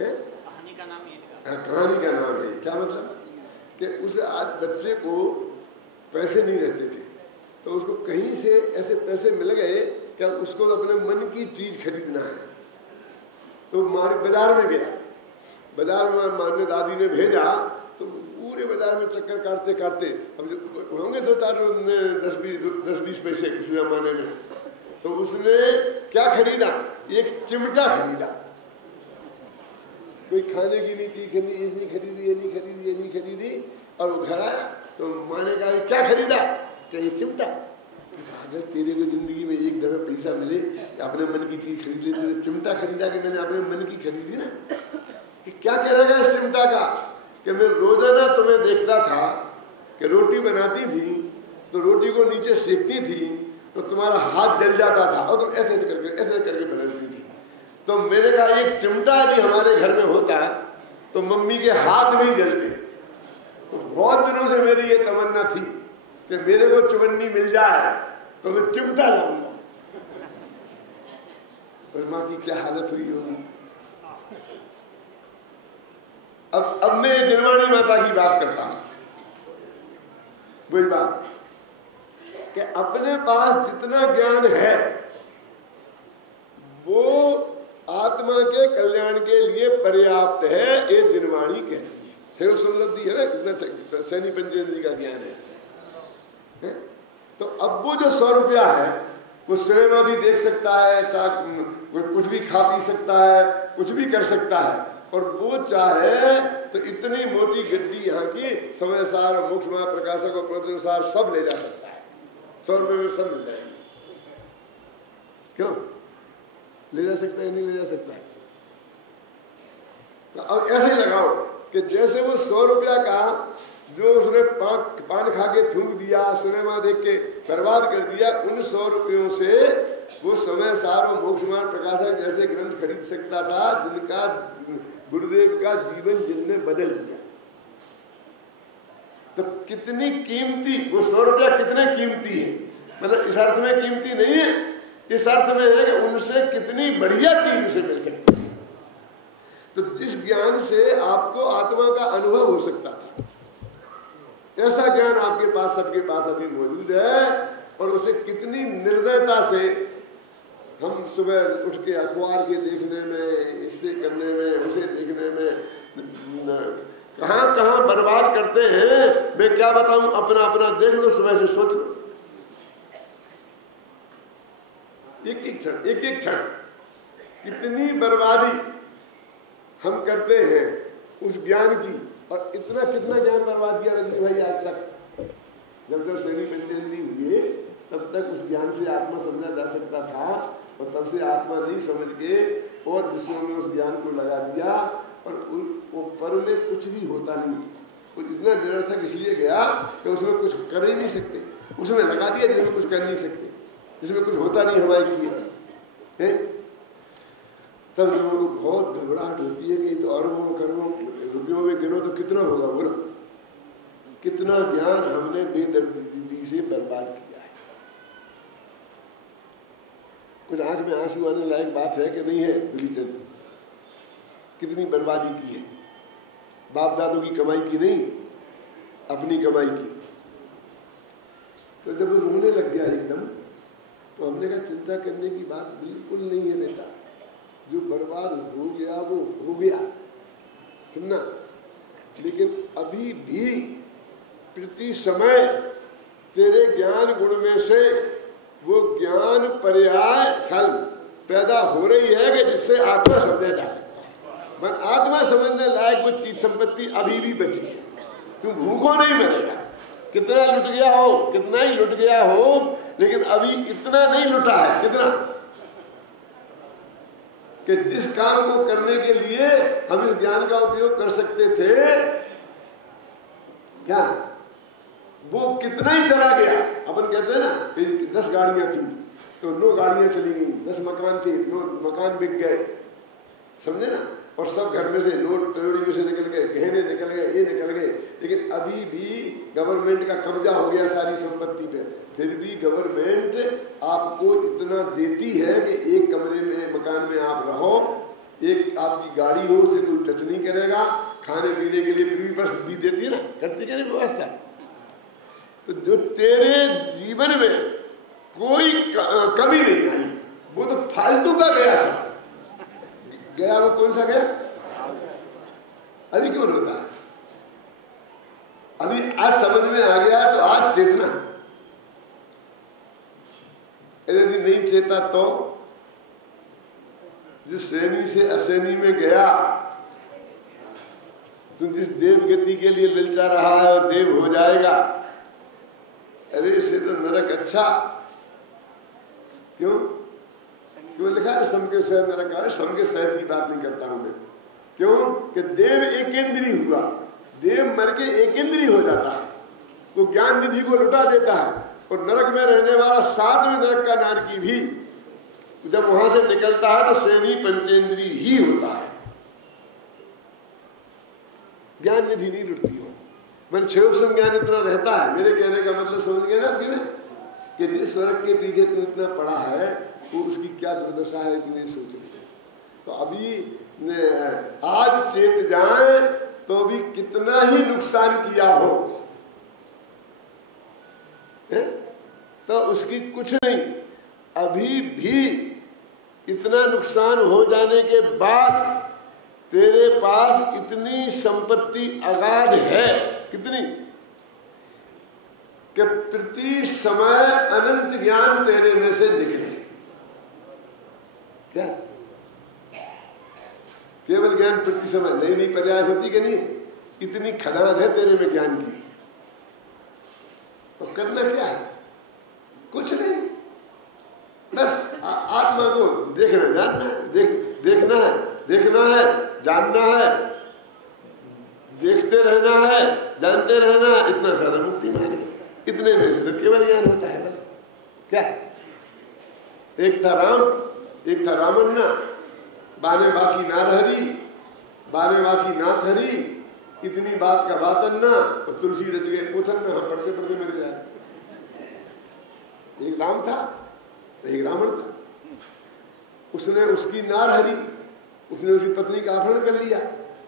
कहानी का नाम कहानी का नाम है। क्या मतलब कि उस आज बच्चे को पैसे नहीं रहते थे, तो उसको कहीं से ऐसे पैसे मिल गए कि उसको अपने मन की चीज खरीदना है, तो बाजार में गया। बाजार में माने दादी ने भेजा, तो पूरे बाजार में चक्कर काटते काटते, अब होंगे 10-20 पैसे उस जमाने में, तो उसने क्या खरीदा? एक चिमटा खरीदा। कोई खाने की नहीं चीज खरीदी, ये नहीं खरीदी, ये नहीं खरीदी, ये नहीं खरीदी, और वो घर आया तो माँ ने कहा क्या खरीदा? क्या ये चिमटा? अगर तेरे को जिंदगी में एक दफे पैसा मिले अपने मन की चीज खरीद ले, तो चिमटा खरीदा कि मैंने अपने मन की खरीदी ना, कि क्या करेगा इस चिमटा का? कि मैं रोजाना तुम्हें देखता था कि रोटी बनाती थी तो रोटी को नीचे सेकती थी तो तुम्हारा हाथ जल जाता था और तुम ऐसे करके बदलती थी। तो मैंने कहा एक चिमटा यदि हमारे घर में होता तो मम्मी के हाथ नहीं जलते। तो बहुत दिनों से मेरी ये तमन्ना थी कि मेरे को चुवन्नी मिल जाए तो मैं चिमटा लाऊंगा। और माँ की क्या हालत हुई होगी। अब मैं दिलवाणी माता की बात करता हूं। वही बात कि अपने पास जितना ज्ञान है वो आत्मा के कल्याण के लिए पर्याप्त है, ये जिनवाणी कहती है। समृद्धि है ना, इतना सैनी पंचेंद्री का ज्ञान है। तो अब वो जो 100 रुपया है वो सिनेमा भी देख सकता है, कुछ भी खा पी सकता है, कुछ भी कर सकता है, और वो चाहे तो इतनी मोटी गड्डी यहाँ की समय सार मोक्ष प्रकाशक और प्रवचनसार सब ले जा सकता है। 100 रुपये में सब मिल जाएगी। क्यों ले जा सकता है? नहीं ले जा सकता है। तो अब ऐसे ही लगाओ कि जैसे वो 100 रुपया का जो उसने पान खा के थूक दिया, सिनेमा देख के बर्बाद कर दिया, उन 100 रुपयों से वो समय सार और मोक्ष प्रकाशक जैसे ग्रंथ खरीद सकता था जिनका गुरुदेव का जीवन जिनने बदल दिया। तो कितनी कीमती वो 100 रुपया कितने कीमती है, मतलब इस अर्थ में कीमती नहीं है, इस अर्थ में है कि उनसे कितनी बढ़िया चीज उसे मिल सकती है। तो जिस ज्ञान से आपको आत्मा का अनुभव हो सकता था, ऐसा ज्ञान आपके पास सबके पास अभी मौजूद है। और उसे कितनी निर्दयता से हम सुबह उठ के अखबार के देखने में, इससे करने में, उसे देखने में कहां कहां बर्बाद करते हैं। मैं क्या बताऊं, अपना अपना देख लो, सुबह से सोच लो। एक एक क्षण कितनी बर्बादी हम करते हैं उस ज्ञान की। और इतना कितना ज्ञान बर्बाद किया रजनी भाई आज तक। जब सैनी पंचेंद्री हुए तब तक उस ज्ञान से आत्मा समझा जा सकता था, और तब से आत्मा नहीं समझ के और विषयों में उस ज्ञान को लगा दिया, और वो पर में कुछ भी होता नहीं। वो इतना निरर्थक इसलिए गया कि उसमें कुछ कर ही नहीं सकते, उसमें लगा दिया जिसमें कुछ कर नहीं सकते, जिसमें कुछ होता नहीं हमारे लिए। तब लोगों को बहुत घबराहट होती है कि तो अरबों करोड़ों रुपयों में गिनो तो कितना होगा, बोलो कितना ज्ञान हमने बेदर्दी से बर्बाद किया है। कुछ आंख में आंसू आने लायक बात है कि नहीं है दुलीचंद? कितनी बर्बादी की है, बाप दादों की कमाई की नहीं, अपनी कमाई की। तो जब वो रोने लग गया एकदम, तो हमने कहा चिंता करने की बात बिल्कुल नहीं है बेटा, जो बर्बाद हो गया वो हो गया, सुनना। लेकिन अभी भी प्रति समय तेरे ज्ञान गुण में से वो ज्ञान पर्याय फल पैदा हो रही है कि जिससे आत्मा समझा जा सकता है। पर आत्मा समझने लायक वो चीज संपत्ति अभी भी बची है। तुम भूखों नहीं मरेगा, कितना लुट गया हो, कितना ही लुट गया हो, लेकिन अभी इतना नहीं लुटा है। कितना कि जिस काम को करने के लिए हम इस ज्ञान का उपयोग कर सकते थे, क्या वो कितना ही चला गया। अपन कहते हैं ना कि 10 गाड़ियां थी तो 9 गाड़ियां चली गई, 10 मकान थे 9 मकान बिक गए, समझे ना। और सब घर में से नोट त्योड़ी में से निकल गए, गहने निकल गए, ये निकल गए। लेकिन अभी भी गवर्नमेंट का कब्जा हो गया सारी संपत्ति पे। फिर भी गवर्नमेंट आपको इतना देती है कि एक कमरे में मकान में आप रहो, एक आपकी गाड़ी हो, उसे कोई टच नहीं करेगा, खाने पीने के लिए फ्री बस भी देती है ना, करती क्या नहीं व्यवस्था। तो जो तेरे जीवन में कोई कमी नहीं आई, वो तो फालतू का गया सब गया। वो कौन सा गया? अभी क्यों रोता है? अभी आज समझ में आ गया तो आज चेतना। यदि नहीं चेता तो जिस श्रेणी से अश्रेणी में गया, तुम जिस देव गति के लिए ललचा रहा है वो देव हो जाएगा। अरे इससे तो नरक अच्छा। क्यों? क्यों लिखा है सम के शहर नरक है? सम के शहर की बात नहीं करता हूं मैं। क्यों? कि देव एकेंद्रीय हुआ, देव मर के एकेंद्रीय हो जाता है, वो ज्ञान निधि को लुटा देता है। और नरक में रहने वाला सातवें नरक का नारकी भी जब वहां से निकलता है तो श्रेणी पंचेंद्रीय ही होता है, ज्ञान निधि नहीं लुटती हो। मैंने क्षयोपम ज्ञान इतना रहता है। मेरे कहने का मतलब समझ गए ना आपकी में, कि जिस स्वर्ग के पीछे तुम इतना पड़ा है वो उसकी क्या दुर्दशा है इतनी सोच रही। तो अभी आज चेत जाए तो भी कितना ही नुकसान किया हो तो उसकी कुछ नहीं। अभी भी इतना नुकसान हो जाने के बाद तेरे पास इतनी संपत्ति अगाध है, कितनी, कि प्रति समय अनंत ज्ञान तेरे में से निकले। क्या केवल ज्ञान प्रति समय नई नई पर्याय होती कि नहीं? इतनी खदान है तेरे में ज्ञान की। तो करना क्या है? कुछ नहीं, बस आत्मा को देखना जानना है, देखना है, देखना है, जानना है, देखते रहना है, जानते रहना है, इतना सारा मुक्ति मार्ग। इतने में से तो केवल ज्ञान होता है बस। क्या? एक था राम, एक था रामन्ना, बाने बाकी नार हरी, बाने बाकी नाथ हरी, इतनी बात का बातन्ना। और तुलसी रच गए पोथन में, हम पढ़ते पढ़ते मिल जाए। एक राम था, एक रावण था। उसने उसकी नार हरी, उसने उसकी पत्नी का अपहरण कर लिया।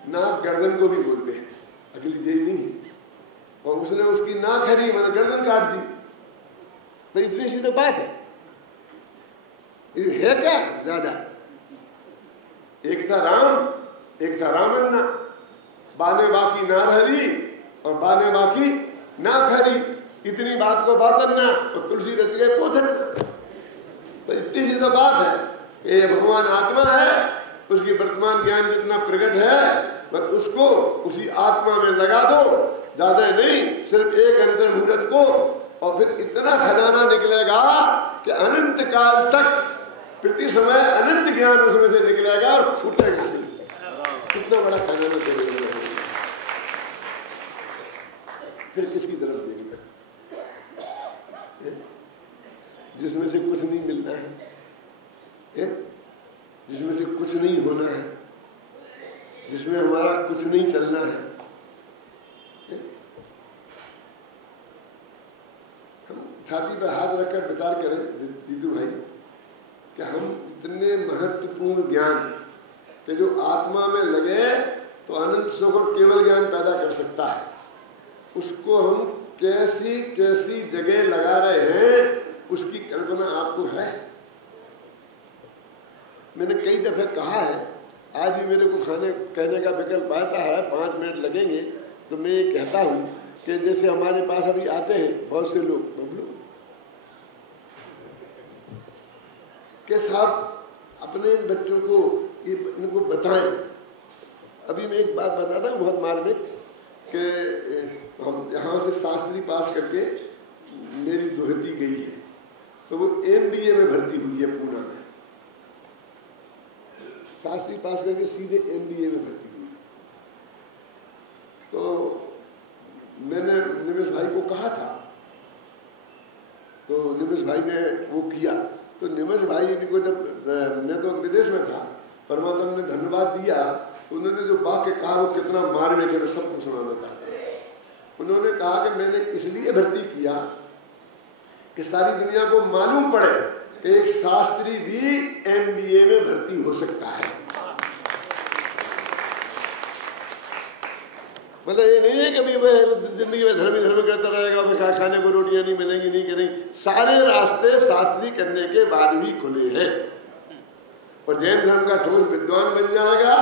नाक गर्दन को भी बोलते हैं, अगली यही नहीं है। और उसने उसकी नाक हरी, मैंने गर्दन काट दी। तो इतनी सी तो बात है क्या ज्यादा? एक था राम, एक था रामन्ना, बाने बाकी नार हरी और बाने बाकी नाक हरी, इतनी बात को बातन्ना। और तुलसी रच गए पोथन। तो इतनी सी तो बात है कि ये भगवान आत्मा है, उसकी वर्तमान ज्ञान जितना प्रकट है बस उसको उसी आत्मा में लगा दो, ज्यादा नहीं, सिर्फ एक अंतर मुहूर्त को। और फिर इतना खजाना निकलेगा कि अनंत काल तक प्रति समय अनंत ज्ञान उसमें से निकलेगा और फूटेगा नहीं। कितना बड़ा खजाना निकलेगा। फिर किसकी तरफ देखेगा? जिसमें से कुछ नहीं मिलना है, जिसमें से कुछ नहीं होना है, जिसमें हमारा कुछ नहीं चलना है। हम छाती पर हाथ रखकर विचार करें दीदू भाई कि हम इतने महत्वपूर्ण ज्ञान कि जो आत्मा में लगे तो अनंत सुख और केवल ज्ञान पैदा कर सकता है, उसको हम कैसी कैसी जगह लगा रहे हैं, उसकी कल्पना आपको है? मैंने कई दफे कहा है, आज भी मेरे को कहने का विकल्प आता है, 5 मिनट लगेंगे तो मैं ये कहता हूँ कि जैसे हमारे पास अभी आते हैं बहुत से लोग कि साहब अपने बच्चों को ये इनको बताएं। अभी मैं एक बात बताता हूँ बहुत मार्मिक कि हम यहाँ से शास्त्री पास करके मेरी दोहती गई है, तो वो MBA में भर्ती हुई है पूना में। शास्त्री पास करके सीधे MBA में भर्ती हुई। तो मैंने निमेश भाई को कहा था, तो निमेश भाई ने वो किया। तो निमेश भाई को जब मैं तो विदेश में था, परमात्मा ने धन्यवाद दिया, उन्होंने जो वाक्य कहा वो कितना मार्मिक है, मैं सबको सुनाना चाहता हूँ। उन्होंने कहा कि मैंने इसलिए भर्ती किया कि सारी दुनिया को मालूम पड़े कि एक शास्त्री भी MBA में भर्ती हो सकता है। मतलब ये नहीं है कि अभी मैं जिंदगी में धर्म ही धर्म करता रहेगा, फिर खाने को रोटियां नहीं मिलेंगी, नहीं करेंगी। सारे रास्ते शास्त्री करने के बाद भी खुले हैं। और जैन धर्म का ठोस विद्वान बन जाएगा।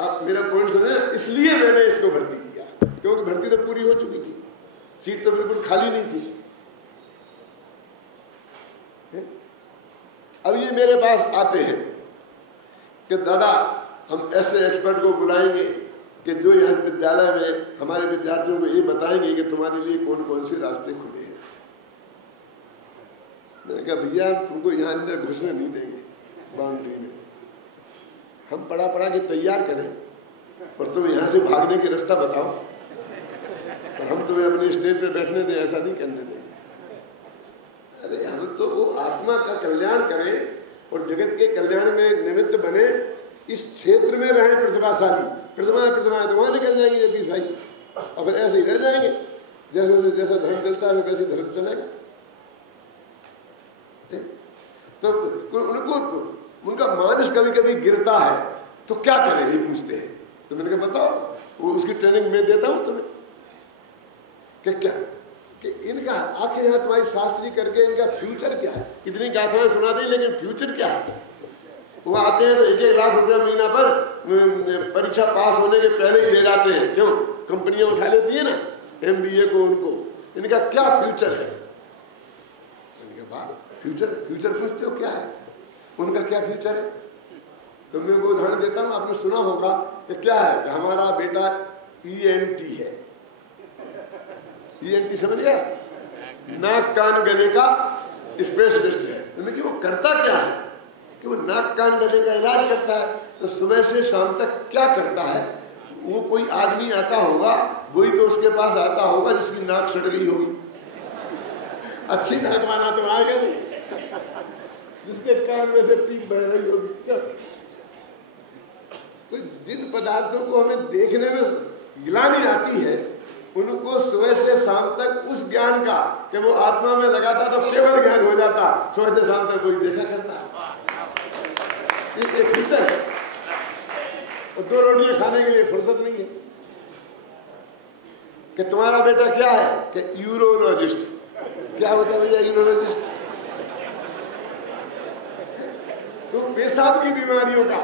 आप मेरा पॉइंट समझे, इसलिए मैंने इसको भर्ती किया, क्योंकि भर्ती तो पूरी हो चुकी थी, सीट तो बिल्कुल खाली नहीं थी। अब ये मेरे पास आते हैं कि दादा हम ऐसे एक्सपर्ट को बुलाएंगे कि जो यहाँ विद्यालय में हमारे विद्यार्थियों को ये बताएंगे कि तुम्हारे लिए कौन कौन से रास्ते खुले हैं। मैंने कहा भैया तुमको यहाँ अंदर घुसने नहीं देंगे, बाउंड्री में हम पढ़ा पढ़ा के तैयार करें और तुम यहाँ से भागने के रास्ता बताओ, और हम तुम्हें अपने स्टेज पे बैठने दें, ऐसा नहीं करने देंगे। अरे हम तो वो आत्मा का कल्याण करें और जगत के कल्याण में निमित्त बने, इस क्षेत्र में रहें प्रतिभाशाली। प्रतिभा तो वहां निकल जाएंगी जगदीश भाई, और फिर ऐसे ही रह जाएंगे, जैसा धर्म चलता है वैसे धर्म चलेगा। तो उनका मानस कभी कभी गिरता है, तो क्या करें ये पूछते हैं। तो मैंने कहा बताओ, वो उसकी ट्रेनिंग मैं देता हूं तुम्हें। क्या कि इनका आखिर यहाँ तुम्हारी शास्त्री करके इनका फ्यूचर क्या है। इतनी गाथाएं सुना दी, लेकिन फ्यूचर क्या है। वो आते हैं तो 1-1 लाख रुपया महीना पर परीक्षा पास होने के पहले ही ले जाते हैं। क्यों? कंपनियां उठा लेती है ना MBA को उनको। इनका क्या फ्यूचर है? फ्यूचर पूछते हो क्या है, उनका क्या फ्यूचर है। तो मैं वो उदाहरण देता हूँ, आपने सुना होगा कि क्या है कि हमारा बेटा ENT है। ENT समझ गया, नाक कान गले का स्पेशलिस्ट है। तो कि वो करता क्या है कि वो नाक कान गले का इलाज करता है। तो सुबह से शाम तक क्या करता है, वो कोई आदमी आता होगा, वही तो उसके पास आता होगा जिसकी नाक सड़ गई होगी। अच्छी नाक वाला तो आएगा नहीं, जिसके कान में से पीप बह रही होगी। कोई जिन पदार्थों को हमें देखने में गिलानी आती है, उनको सुबह से शाम तक उस ज्ञान का कि वो आत्मा में लगाता तो केवल ज्ञान हो जाता। सुबह से शाम तक कोई देखा करता। ये फ्यूचर है। और 2 रोटियां खाने के लिए फुर्सत नहीं है। कि तुम्हारा बेटा क्या है कि यूरोलॉजिस्ट। क्या होता है भैया यूरोलॉजिस्ट? तो पेशाब की बीमारियों का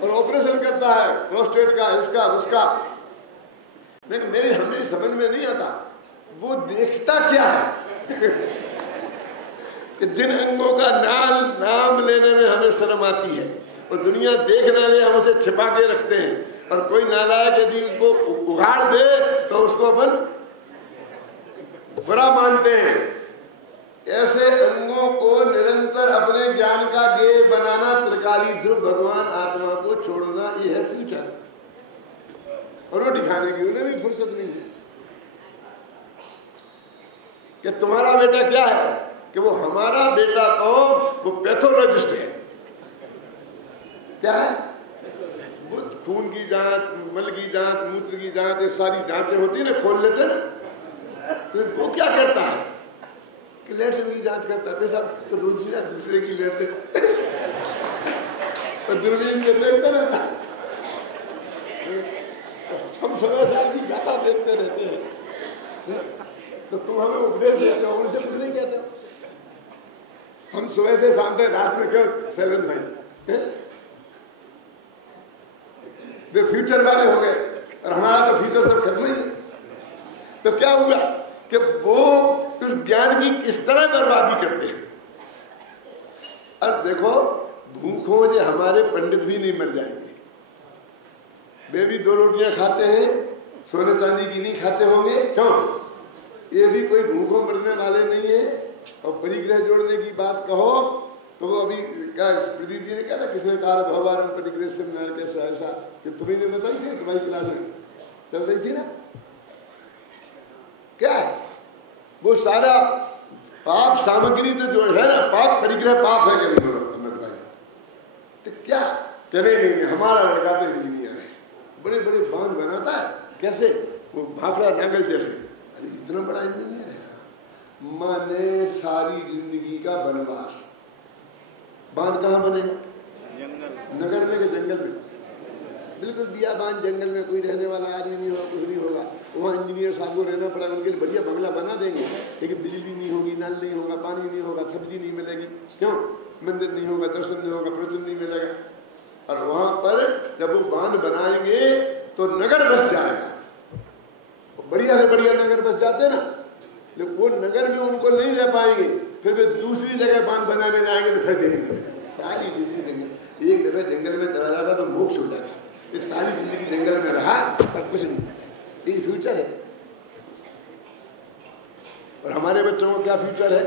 और ऑपरेशन करता है, प्रोस्टेट का, इसका उसका। लेकिन मेरी समझ में नहीं आता वो देखता क्या है। कि जिन अंगों का नाम लेने में हमें शर्म आती है और दुनिया देख ना ले, हम उसे छिपा के रखते हैं। और कोई नालायक यदि उसको उगाड़ दे तो उसको अपन बुरा मानते हैं। ऐसे अंगों को निरंतर अपने ज्ञान का गेय बनाना, त्रिकाली ध्रुव भगवान आत्मा को छोड़ना, ये है फ्यूचर। और रोटी खाने की उन्हें भी फुर्सत नहीं है। कि तुम्हारा बेटा क्या है कि वो हमारा बेटा तो वो पैथोलॉजिस्ट है। क्या है? वो खून की जांच, मल की जांच, मूत्र की जांच, ये सारी जांचें होती है ना, खोल लेते ना। तो वो क्या करता है कि लेटरिन की जांच करता है। साहब तो रोज ही दूसरे की लेटरिन तो दूरबीन से देखते रहता। हम समय साल की गाथा देखते रहते हैं। तो तुम हमें उपदेश देते हो, उनसे कुछ नहीं कहते। हम सुबह से शाम तक रात में क्यों सैलन भाई वे फ्यूचर वाले हो गए और हमारा तो फ्यूचर सब खत्म ही है। तो क्या हुआ कि वो उस ज्ञान की किस तरह बर्बादी करते हैं। अब देखो भूखों जो हमारे पंडित भी नहीं मर जाएंगे। वे भी 2 रोटियां खाते हैं, सोने चांदी की नहीं खाते होंगे। क्यों? ये भी कोई भूखों मरने वाले नहीं है। और परिग्रह जोड़ने की बात कहो तो वो अभी क्या प्रदीप जी ने कहा था, किसने कहा भगवान परिग्रह से कैसा ऐसा कि तुम्हें ने बताई थी, तुम्हारी क्लास में चल रही थी ना। क्या है वो सारा पाप सामग्री तो जो है ना, पाप परिग्रह पाप है कि नहीं भाई? तो क्या नहीं, हमारा लड़का तो इंजीनियर है, बड़े बड़े बांध बनाता है। कैसे? वो भाखड़ा नागल जैसे। अरे इतना बड़ा इंजीनियर है। माने सारी जिंदगी का वनवास। बांध कहाँ बनेगा? नगर में कि जंगल में? बिल्कुल बियाबान जंगल में कोई रहने वाला आदमी नहीं होगा, कुछ नहीं होगा। वहाँ इंजीनियर साहब को रहना पड़ा, उनके लिए बढ़िया बंगला बना देंगे, लेकिन बिजली नहीं होगी, नल नहीं होगा, पानी नहीं होगा, सब्जी नहीं मिलेगी, क्यों? मंदिर नहीं होगा, दर्शन नहीं होगा, प्रवचन नहीं मिलेगा। और वहाँ पर जब वो बांध बनाएंगे तो नगर बस जाएगा, बढ़िया से बढ़िया नगर बस जाते ना, लेकिन वो नगर में उनको नहीं रह पाएंगे, फिर वे दूसरी जगह बांध बनाने जाएंगे तो फिर देंगे सारी दूसरी जंगल। एक दफे जंगल में चला जाता तो मोक्ष हो जाता, ये सारी जिंदगी जंगल में रहा पर कुछ नहीं, ये फ्यूचर है। और हमारे बच्चों को क्या फ्यूचर है?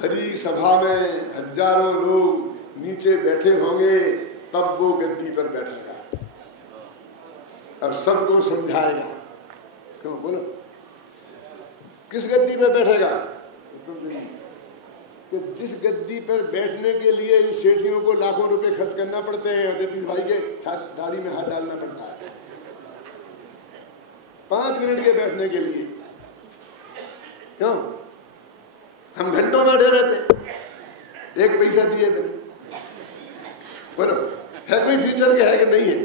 भरी सभा में हजारों लोग नीचे बैठे होंगे, तब वो गद्दी पर बैठेगा और सबको समझाएगा। क्यों बोलो, किस गद्दी पर बैठेगा? तो जिस गद्दी पर बैठने के लिए इन सेठियों को लाखों रुपए खर्च करना पड़ते हैं, जतीश भाई के थाली में हाथ डालना पड़ता है 5 मिनट के बैठने के लिए। क्यों? हम घंटों बैठे रहते, 1 पैसा दिए थे। बोलो, है कोई फ्यूचर के है कि नहीं है?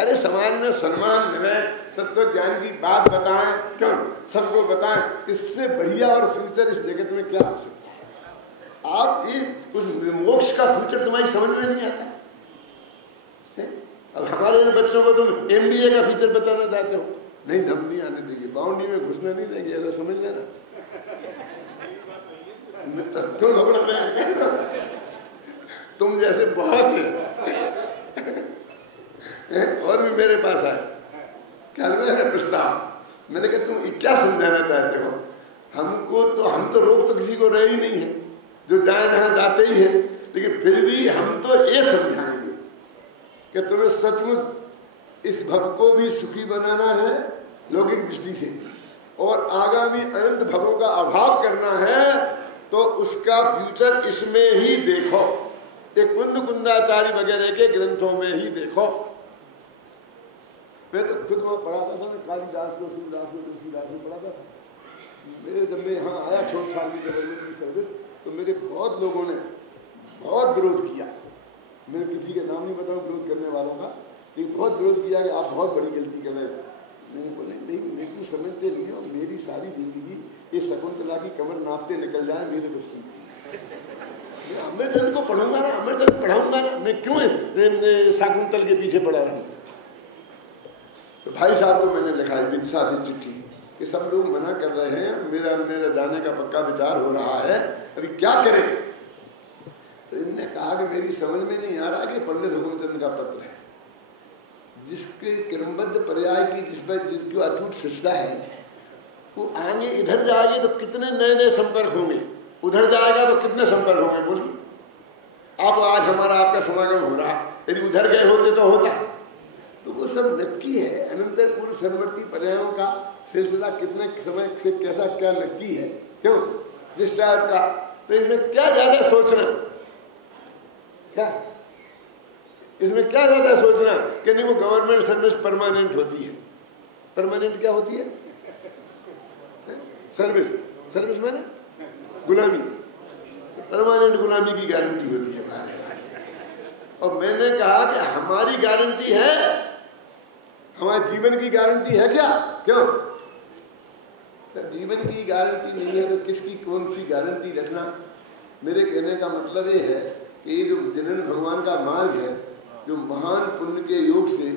अरे समाज में सम्मान मिले, तत्व ज्ञान की बात बताएं, क्यों सबको बताएं, इससे बढ़िया और फ्यूचर इस जगत में क्या हो सकता है? आप ये उस मोक्ष का फ्यूचर तुम्हारी समझ में नहीं आता। अब हमारे बच्चों को तुम MBA का फ्यूचर बताना चाहते हो, नहीं दम नहीं आने देंगे, बाउंड्री में घुसना नहीं देंगे, ऐसा समझ लेना। क्यों घबरा रहे हैं? तुम जैसे बहुत है और भी मेरे पास आए, क्या है प्रस्ताव, मैंने कहा तुम क्या समझाना चाहते हो हमको? तो हम तो रोक तो किसी को रहे ही नहीं है, जो जाए जहाँ जाते ही है, लेकिन फिर भी हम तो ये समझाएंगे कि तुम्हें सचमुच इस भव को भी सुखी बनाना है लौकिक दृष्टि से, और आगामी अनंत भवों का अभाव करना है, तो उसका फ्यूचर इसमें ही देखो, एक कुंद कुंदाचार्य वगैरह के ग्रंथों में ही देखो। मैं तो खुद वहाँ पढ़ाता था, मैं कालिदास को, सूरदास को, तुलसीदास को पढ़ाता था। मेरे जब मैं यहाँ आया छोटे साल की गवर्नमेंट की सर्विस, तो मेरे बहुत लोगों ने बहुत विरोध किया। मैं किसी के नाम नहीं बताऊँ विरोध करने वालों का, लेकिन बहुत विरोध किया कि आप बहुत बड़ी गलती कर रहे हैं। मैंने बोले नहीं, मेरे को समझते नहीं हो, मेरी सारी जिंदगी ये शकुंतला की कमर नापते निकल जाए मेरे बस की। मैं अमृतचंद को पढ़ूंगा ना, अमृतचंद पढ़ाऊंगा ना, मैं क्यों शकुंतल के पीछे पड़ा रहूं? तो भाई साहब को मैंने लिखा है बिनसादी चिट्ठी कि सब लोग मना कर रहे हैं, मेरा जाने का पक्का विचार हो रहा है, अभी क्या करें? तो इनने कहा कि मेरी समझ में नहीं आ रहा कि पंडित हुकुमचंद का पत्र है, जिसके क्रमबद्ध पर्याय की जिसकी अटूट शिष्टा है, वो आगे इधर जाएगी तो कितने नए नए संपर्क होंगे, उधर जाएगा तो कितने संपर्क होंगे? बोलिए आप, आज हमारा आपका समागम हो रहा, यदि उधर गए होते तो होता। तो वो सब नक्की है, अनंतर पूर्व समवर्ती पर्यायों का सिलसिला कितने समय से कैसा क्या नक्की है, क्यों जिस टाइप का। तो इसमें क्या ज्यादा सोचना, क्या इसमें क्या ज्यादा सोचना कि नहीं वो गवर्नमेंट सर्विस परमानेंट होती है। परमानेंट क्या होती है? सर्विस, सर्विस माने गुलामी, परमानेंट गुलामी की गारंटी होती है हमारे। और मैंने कहा कि हमारी गारंटी है, हमारे जीवन की गारंटी है क्या? क्यों? तो जीवन की गारंटी नहीं है तो किसकी कौन सी गारंटी रखना? मेरे कहने का मतलब ये है कि ये जो जनन भगवान का मार्ग है, जो महान पुण्य के योग से,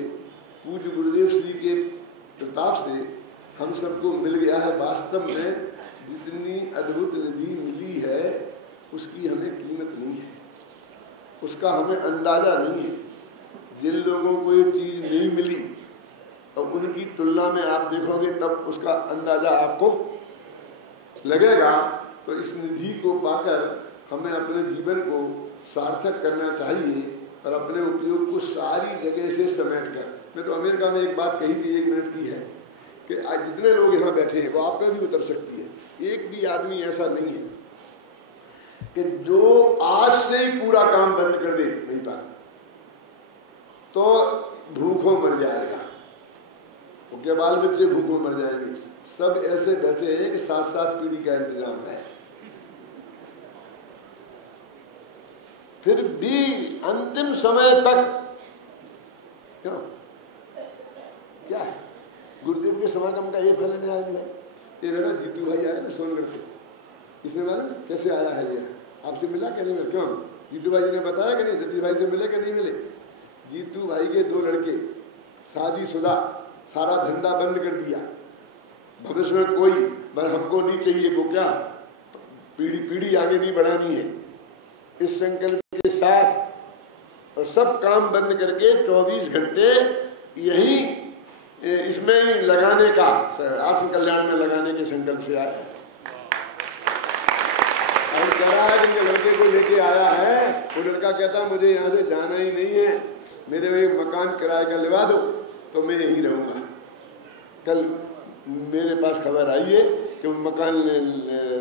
पूज्य गुरुदेव श्री के प्रताप से हम सबको मिल गया है। वास्तव में जितनी अद्भुत निधि मिली है उसकी हमें कीमत नहीं है, उसका हमें अंदाजा नहीं है। जिन लोगों को ये चीज़ नहीं मिली और उनकी तुलना में आप देखोगे तब उसका अंदाजा आपको लगेगा। तो इस निधि को पाकर हमें अपने जीवन को सार्थक करना चाहिए और अपने उपयोग को सारी जगह से समेट कर। मैं तो अमेरिका में एक बात कही थी, 1 मिनट की है, कि आज जितने लोग यहाँ बैठे हैं वो आप पे भी उतर सकती है। एक भी आदमी ऐसा नहीं है कि जो आज से ही पूरा काम बंद कर दे वहीं पर तो भूखों मर जाएगा, उनके बाल बच्चे भूखों मर जाएंगे। सब ऐसे बैठे हैं कि 7-7 पीढ़ी का इंतजाम है, फिर भी अंतिम समय तक क्यों समागम का ये फल नहीं आएंगे। ये मेरा जीतू भाई आया ना सोनगढ़ से, इसने मालूम कैसे आया है ये, आपसे मिला कि नहीं? क्यों जीतू भाई ने बताया कि नहीं? जगदीश भाई से मिले कि नहीं मिले? जीतू भाई के 2 लड़के शादीशुदा, सारा धंधा बंद कर दिया, भविष्य में कोई हमको नहीं चाहिए, वो क्या पीढ़ी पीढ़ी आगे नहीं बढ़ानी है, इस संकल्प के साथ और सब काम बंद करके 24 घंटे यही इसमें ही लगाने का, आत्म कल्याण में लगाने के संकल्प से आया है। और कह रहा है कि लड़के को लेके आया है, वो लड़का कहता मुझे यहाँ से जाना ही नहीं है, मेरे में मकान किराए का लिवा दो तो मैं यहीं रहूँगा। कल मेरे पास खबर आई है कि मकान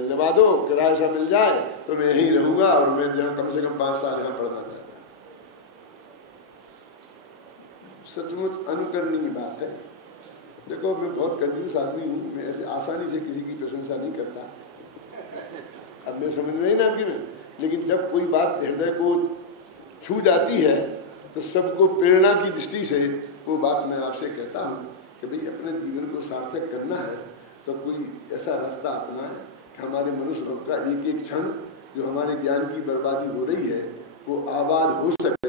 लिवा दो, किराया सा मिल जाए तो मैं यहीं रहूँगा और मैं यहाँ कम से कम 5 साल यहाँ पढ़ना चाहता। सचमुच अनुकरणीय बात है। देखो मैं बहुत कंजूस आदमी हूँ, मैं ऐसे आसानी से किसी की प्रशंसा नहीं करता, अब मैं समझ में नहीं ना आपकी में, लेकिन जब कोई बात हृदय को छू जाती है तो सबको प्रेरणा की दृष्टि से वो बात मैं आपसे कहता हूँ कि भाई अपने जीवन को सार्थक करना है तो कोई ऐसा रास्ता अपनाए कि हमारे मनुष्य का एक एक क्षण जो हमारे ज्ञान की बर्बादी हो रही है वो आबाद हो सके।